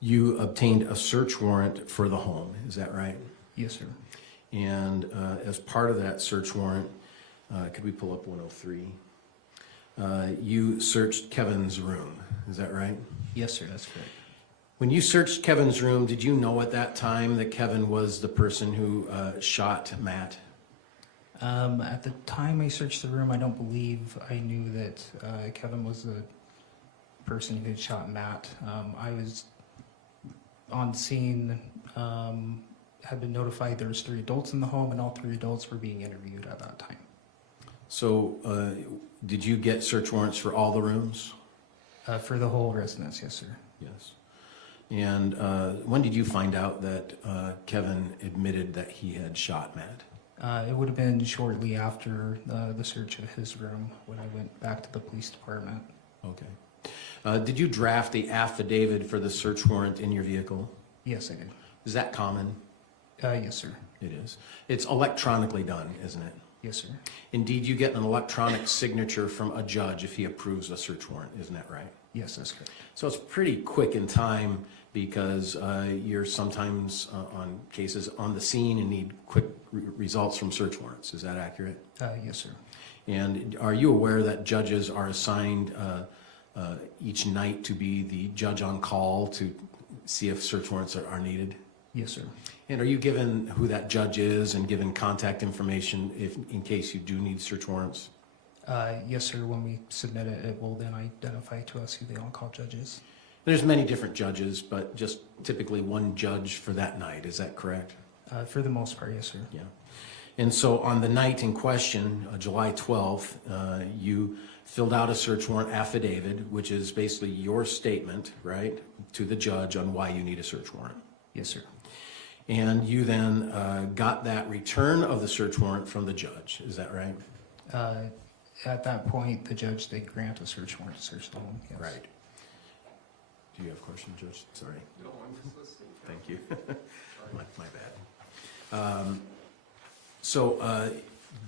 you obtained a search warrant for the home, is that right? Yes, sir. And as part of that search warrant, could we pull up 103? You searched Kevin's room, is that right? Yes, sir, that's correct. When you searched Kevin's room, did you know at that time that Kevin was the person who shot Matt? At the time I searched the room, I don't believe I knew that Kevin was the person who had shot Matt. I was on scene, had been notified there was 3 adults in the home, and all 3 adults were being interviewed at that time. So did you get search warrants for all the rooms? For the whole residence, yes, sir. Yes. And when did you find out that Kevin admitted that he had shot Matt? It would have been shortly after the search of his room when I went back to the police department. Okay. Did you draft the affidavit for the search warrant in your vehicle? Yes, I did. Is that common? Yes, sir. It is. It's electronically done, isn't it? Yes, sir. Indeed, you get an electronic signature from a judge if he approves a search warrant, isn't that right? Yes, that's correct. So it's pretty quick in time because you're sometimes on cases on the scene and need quick results from search warrants. Is that accurate? Yes, sir. And are you aware that judges are assigned each night to be the judge on call to see if search warrants are needed? Yes, sir. And are you given who that judge is and given contact information in case you do need search warrants? Yes, sir. When we submit it, it will then identify to us who the on-call judge is. There's many different judges, but just typically one judge for that night. Is that correct? For the most part, yes, sir. Yeah. And so on the night in question, July 12th, you filled out a search warrant affidavit, which is basically your statement, right, to the judge on why you need a search warrant. Yes, sir. And you then got that return of the search warrant from the judge. Is that right? At that point, the judge did grant a search warrant to search the home. Yes. Right. Do you have a question, Judge? Sorry. No, I'm just listening. Thank you. My bad. So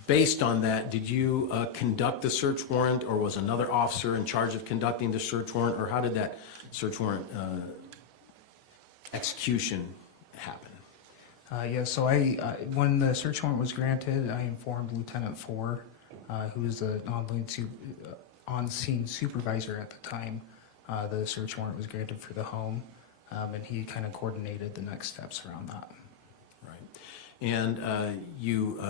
based on that, did you conduct the search warrant, or was another officer in charge of conducting the search warrant, or how did that search warrant execution happen? Yeah, so when the search warrant was granted, I informed Lieutenant 4, who was the on-scene supervisor at the time. The search warrant was granted for the home, and he kind of coordinated the next steps around that. Right. And you,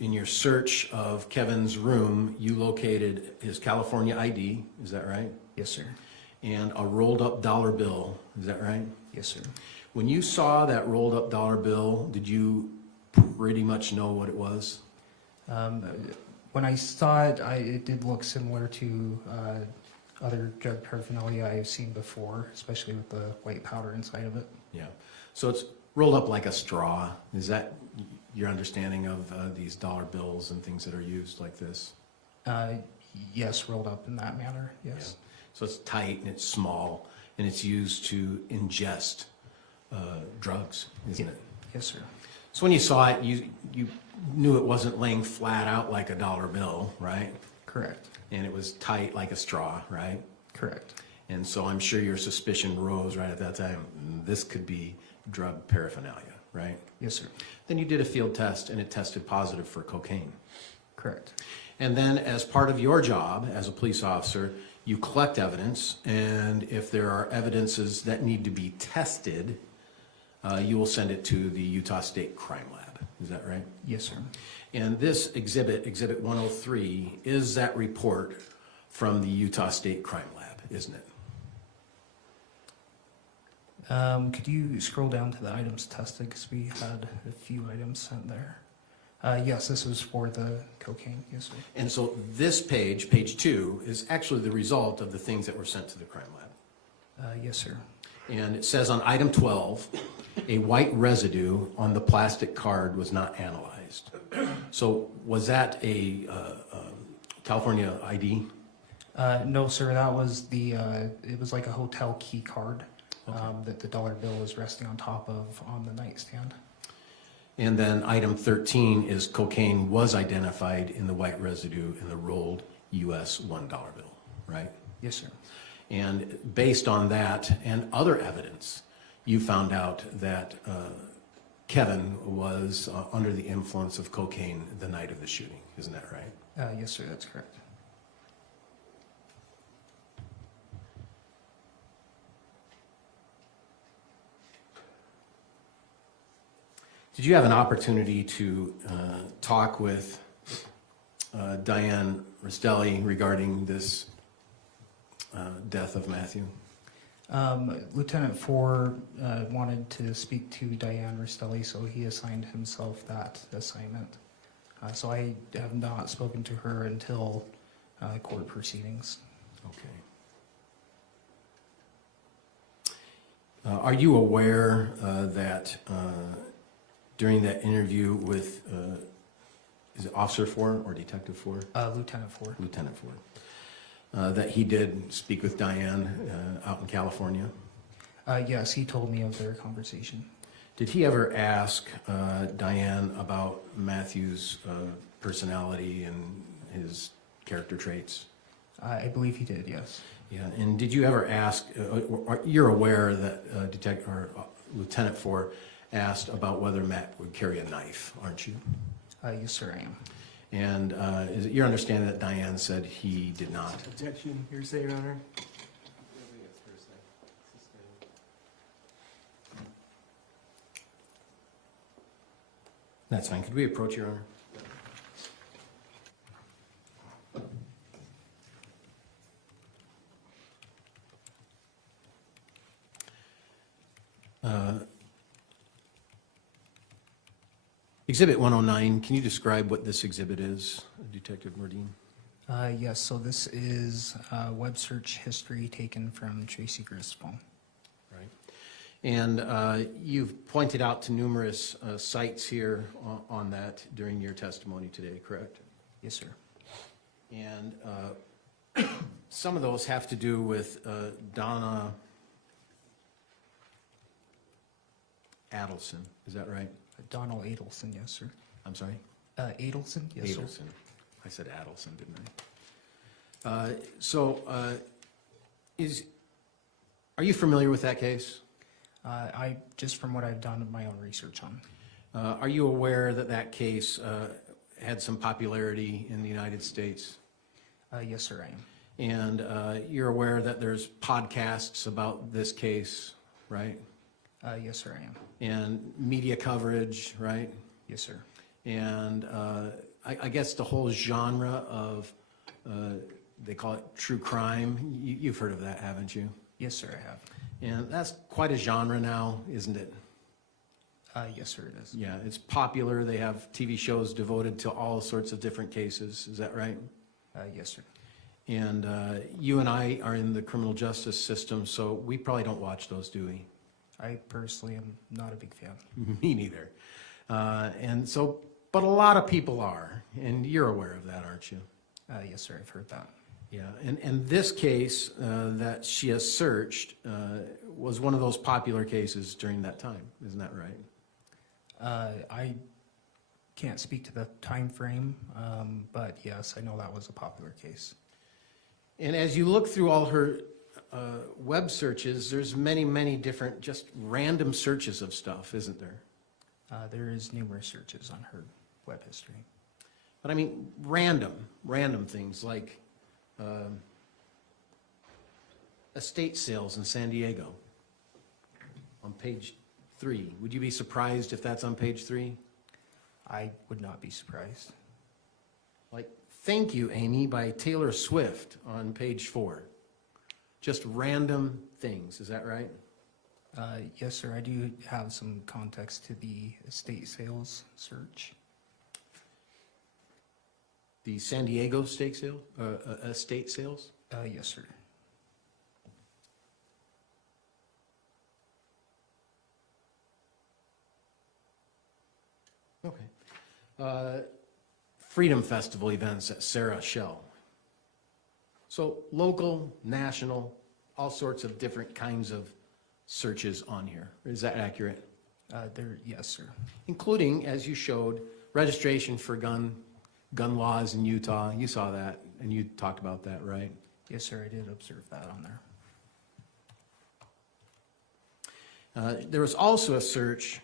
in your search of Kevin's room, you located his California ID, is that right? Yes, sir. And a rolled up dollar bill, is that right? Yes, sir. When you saw that rolled up dollar bill, did you pretty much know what it was? When I saw it, it did look similar to other drug paraphernalia I've seen before, especially with the white powder inside of it. Yeah. So it's rolled up like a straw. Is that your understanding of these dollar bills and things that are used like this? Yes, rolled up in that manner, yes. Yeah. So it's tight and it's small and it's used to ingest drugs, isn't it? Yes, sir. So when you saw it, you knew it wasn't laying flat out like a dollar bill, right? Correct. And it was tight like a straw, right? Correct. And so I'm sure your suspicion rose right at that time. This could be drug paraphernalia, right? Yes, sir. Then you did a field test and it tested positive for cocaine. Correct. And then as part of your job as a police officer, you collect evidence, and if there are evidences that need to be tested, you will send it to the Utah State Crime Lab. Is that right? Yes, sir. And this exhibit, Exhibit 103, is that report from the Utah State Crime Lab, isn't it? Could you scroll down to the items tested, because we had a few items sent there. Yes, this was for the cocaine. Yes, sir. And so this page, page 2, is actually the result of the things that were sent to the crime lab. Yes, sir. And it says on item 12, a white residue on the plastic card was not analyzed. So was that a California ID? No, sir. That was it was like a hotel key card that the dollar bill was resting on top of on the nightstand. And then item 13 is cocaine was identified in the white residue in the rolled US $1 bill, right? Yes, sir. And based on that and other evidence, you found out that Kevin was under the influence of cocaine the night of the shooting. Isn't that right? Yes, sir. That's correct. Did you have an opportunity to talk with Diane Restelli regarding this death of Matthew? Lieutenant Four wanted to speak to Diane Restelli, so he assigned himself that assignment. So I have not spoken to her until court proceedings. Okay. Are you aware that during that interview with, is it Officer Four or Detective Four? Lieutenant Four. Lieutenant Four. That he did speak with Diane out in California? Yes, he told me of their conversation. Did he ever ask Diane about Matthew's personality and his character traits? I believe he did, yes. Yeah, and did you ever ask, you're aware that Lieutenant Four asked about whether Matt would carry a knife, aren't you? Yes, sir, I am. And is it your understanding that Diane said he did not? Objection, hearsay, Your Honor. That's fine. Could we approach, Your Honor? Exhibit 109, can you describe what this exhibit is, Detective Nordin? Yes, so this is web search history taken from Tracey Grist's phone. Right. And you've pointed out to numerous sites here on that during your testimony today, correct? Yes, sir. And some of those have to do with Donna Adelson, is that right? Donald Adelson, yes, sir. I'm sorry? Adelson, yes, sir. Adelson. I said Adelson, didn't I? Are you familiar with that case? I just from what I've done my own research on. Are you aware that that case had some popularity in the United States? Yes, sir, I am. And you're aware that there's podcasts about this case, right? Yes, sir, I am. And media coverage, right? Yes, sir. And I guess the whole genre of, they call it true crime. You've heard of that, haven't you? Yes, sir, I have. And that's quite a genre now, isn't it? Yes, sir, it is. Yeah, it's popular. They have TV shows devoted to all sorts of different cases. Is that right? Yes, sir. And you and I are in the criminal justice system, so we probably don't watch those, do we? I personally am not a big fan. Me neither. And so, but a lot of people are, and you're aware of that, aren't you? Yes, sir, I've heard that. Yeah, and this case that she has searched was one of those popular cases during that time, isn't that right? I can't speak to the time frame, but yes, I know that was a popular case. And as you look through all her web searches, there's many, many different just random searches of stuff, isn't there? There is numerous searches on her web history. But I mean, random things like estate sales in San Diego on page 3. Would you be surprised if that's on page 3? I would not be surprised. Like, Thank You, Amy by Taylor Swift on page 4. Just random things, is that right? Yes, sir. I do have some context to the estate sales search. The San Diego estate sales? Yes, sir. Okay. Freedom Festival events at Sarah Shell. So local, national, all sorts of different kinds of searches on here. Is that accurate? Yes, sir. Including, as you showed, registration for gun laws in Utah. You saw that, and you talked about that, right? Yes, sir. I did observe that on there. There was also a search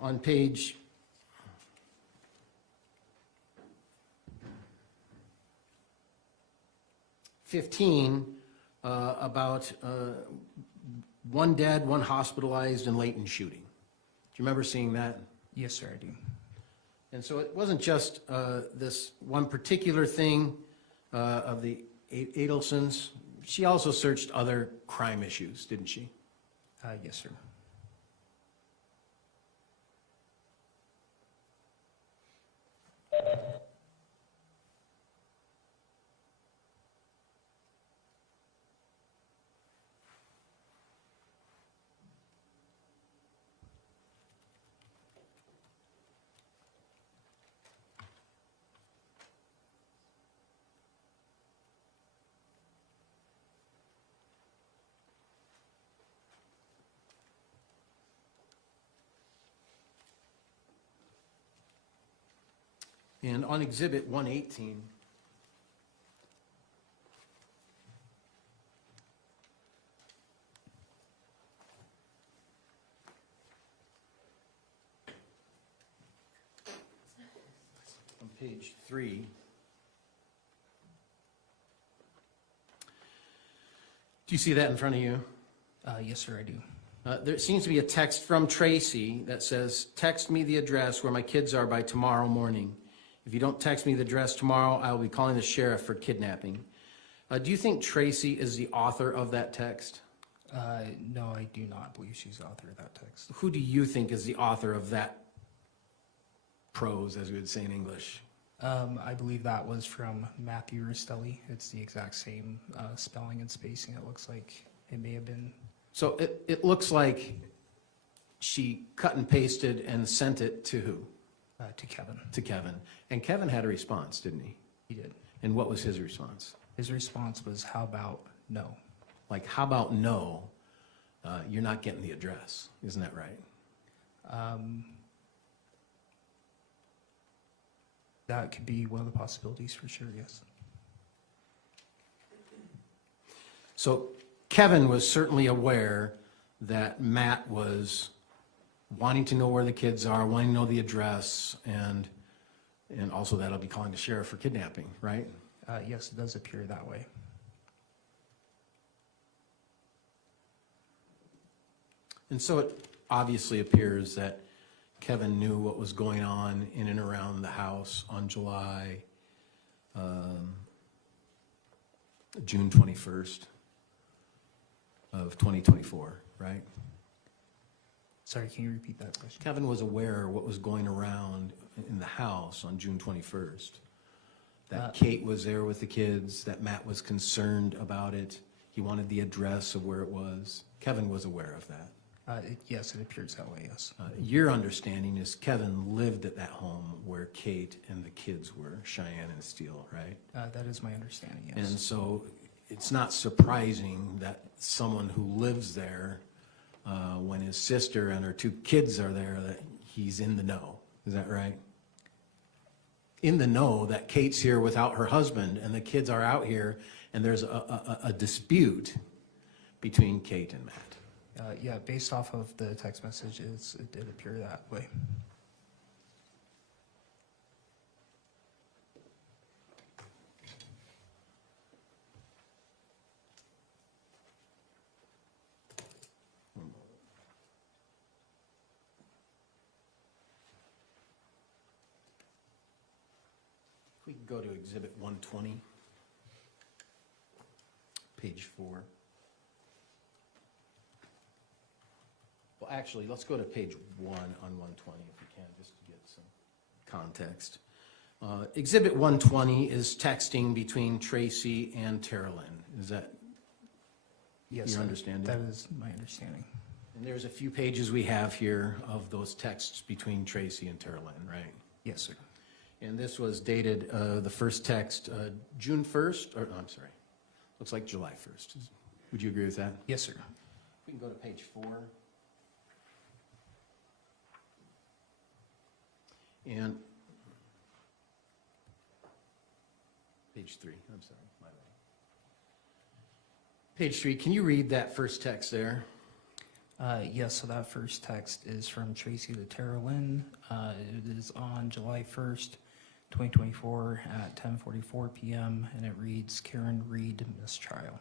on page 15 about one dead, one hospitalized in Layton shooting. Do you remember seeing that? Yes, sir. I do. And so it wasn't just this one particular thing of the Adelsons. She also searched other crime issues, didn't she? Yes, sir. And on Exhibit 118, on page 3, do you see that in front of you? Yes, sir. I do. There seems to be a text from Tracy that says, text me the address where my kids are by tomorrow morning. If you don't text me the address tomorrow, I will be calling the sheriff for kidnapping. Do you think Tracy is the author of that text? No, I do not believe she's the author of that text. Who do you think is the author of that prose, as we would say in English? I believe that was from Matthew Restelli. It's the exact same spelling and spacing. It looks like it may have been. So it looks like she cut and pasted and sent it to who? To Kevin. To Kevin. And Kevin had a response, didn't he? He did. And what was his response? His response was, how about no? Like, how about no? You're not getting the address. Isn't that right? That could be one of the possibilities for sure, yes. So Kevin was certainly aware that Matt was wanting to know where the kids are, wanting to know the address, and also that I'll be calling the sheriff for kidnapping, right? Yes, it does appear that way. And so it obviously appears that Kevin knew what was going on in and around the house on June 21st of 2024, right? Sorry, can you repeat that question? Kevin was aware of what was going around in the house on June 21st. That Kate was there with the kids, that Matt was concerned about it. He wanted the address of where it was. Kevin was aware of that. Yes, it appears that way, yes. Your understanding is Kevin lived at that home where Kate and the kids were, Cheyenne and Steele, right? That is my understanding, yes. And so it's not surprising that someone who lives there, when his sister and her 2 kids are there, that he's in the know. Is that right? In the know that Kate's here without her husband and the kids are out here and there's a dispute between Kate and Matt. Yeah, based off of the text messages, it did appear that way. We can go to Exhibit 120, page 4. Well, actually, let's go to page 1 on 120 if we can, just to get some context. Exhibit 120 is texting between Tracey and Tara Lynn. Is that Yes, your understanding? that is my understanding. And there's a few pages we have here of those texts between Tracey and Tara Lynn, right? Yes, sir. And this was dated, the first text, June 1st, or no, I'm sorry, looks like July 1st. Would you agree with that? Yes, sir. We can go to page 4. And page 3, I'm sorry, my bad. Page 3, can you read that first text there? Yes, so that first text is from Tracey to Tara Lynn. It is on July 1st, 2024 at 10:44 p.m. and it reads, Karen Reed mistrial.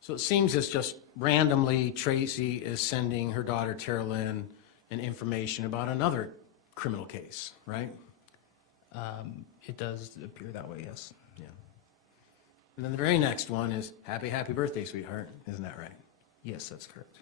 So it seems it's just randomly Tracey is sending her daughter Tara Lynn an information about another criminal case, right? It does appear that way, yes. Yeah. And then the very next one is happy birthday, sweetheart. Isn't that right? Yes, that's correct.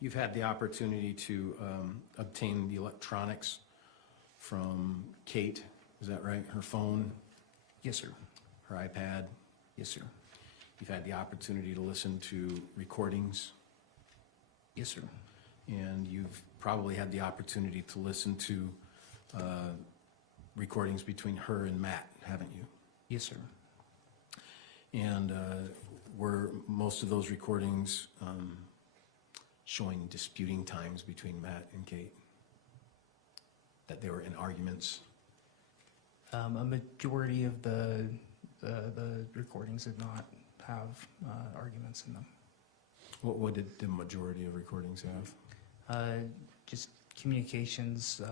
You've had the opportunity to obtain the electronics from Kate, is that right? Her phone, Yes, sir. her iPad. Yes, sir. You've had the opportunity to listen to recordings, Yes, sir. and you've probably had the opportunity to listen to recordings between her and Matt, haven't you? Yes, sir. And were most of those recordings showing disputing times between Matt and Kate? That they were in arguments? A majority of the recordings did not have arguments in them. What did the majority of recordings have? Just communications,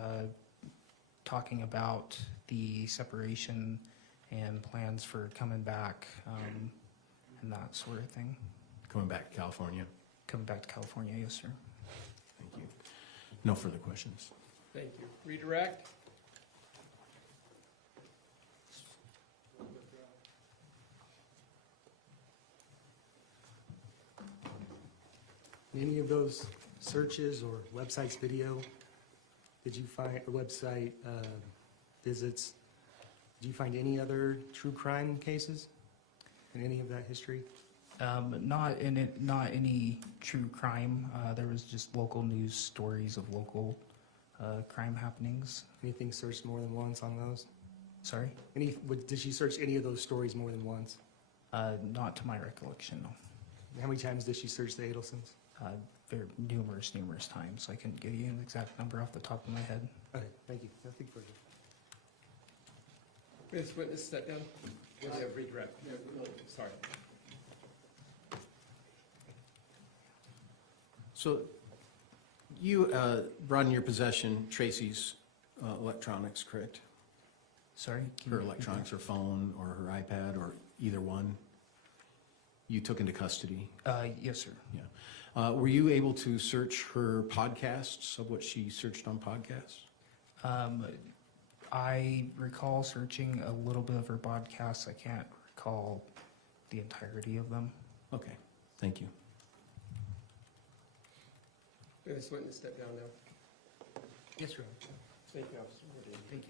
talking about the separation and plans for coming back, and that sort of thing. Coming back to California? Coming back to California, yes, sir. Thank you. No further questions. Thank you. Redirect. Any of those searches or websites video, did you find, or website visits, did you find any other true crime cases in any of that history? Not any true crime. There was just local news stories of local crime happenings. Anything searched more than once on those? Sorry? Did she search any of those stories more than once? Not to my recollection, no. How many times did she search the Adelsons? There numerous times. I couldn't give you an exact number off the top of my head. Okay, thank you. Nothing further. Ms. Witness, step down. We'll have redirect. Sorry. So you brought in your possession Tracey's electronics, correct? Sorry? Can Her you repeat electronics, her phone, or her iPad, or either one? You took into custody? that? Yes, sir. Yeah. Were you able to search her podcasts of what she searched on podcasts? I recall searching a little bit of her podcasts. I can't recall the entirety of them. Okay, thank you. This witness step down now. Yes, Your Honor. Thank you, Officer. Nordin. Thank you.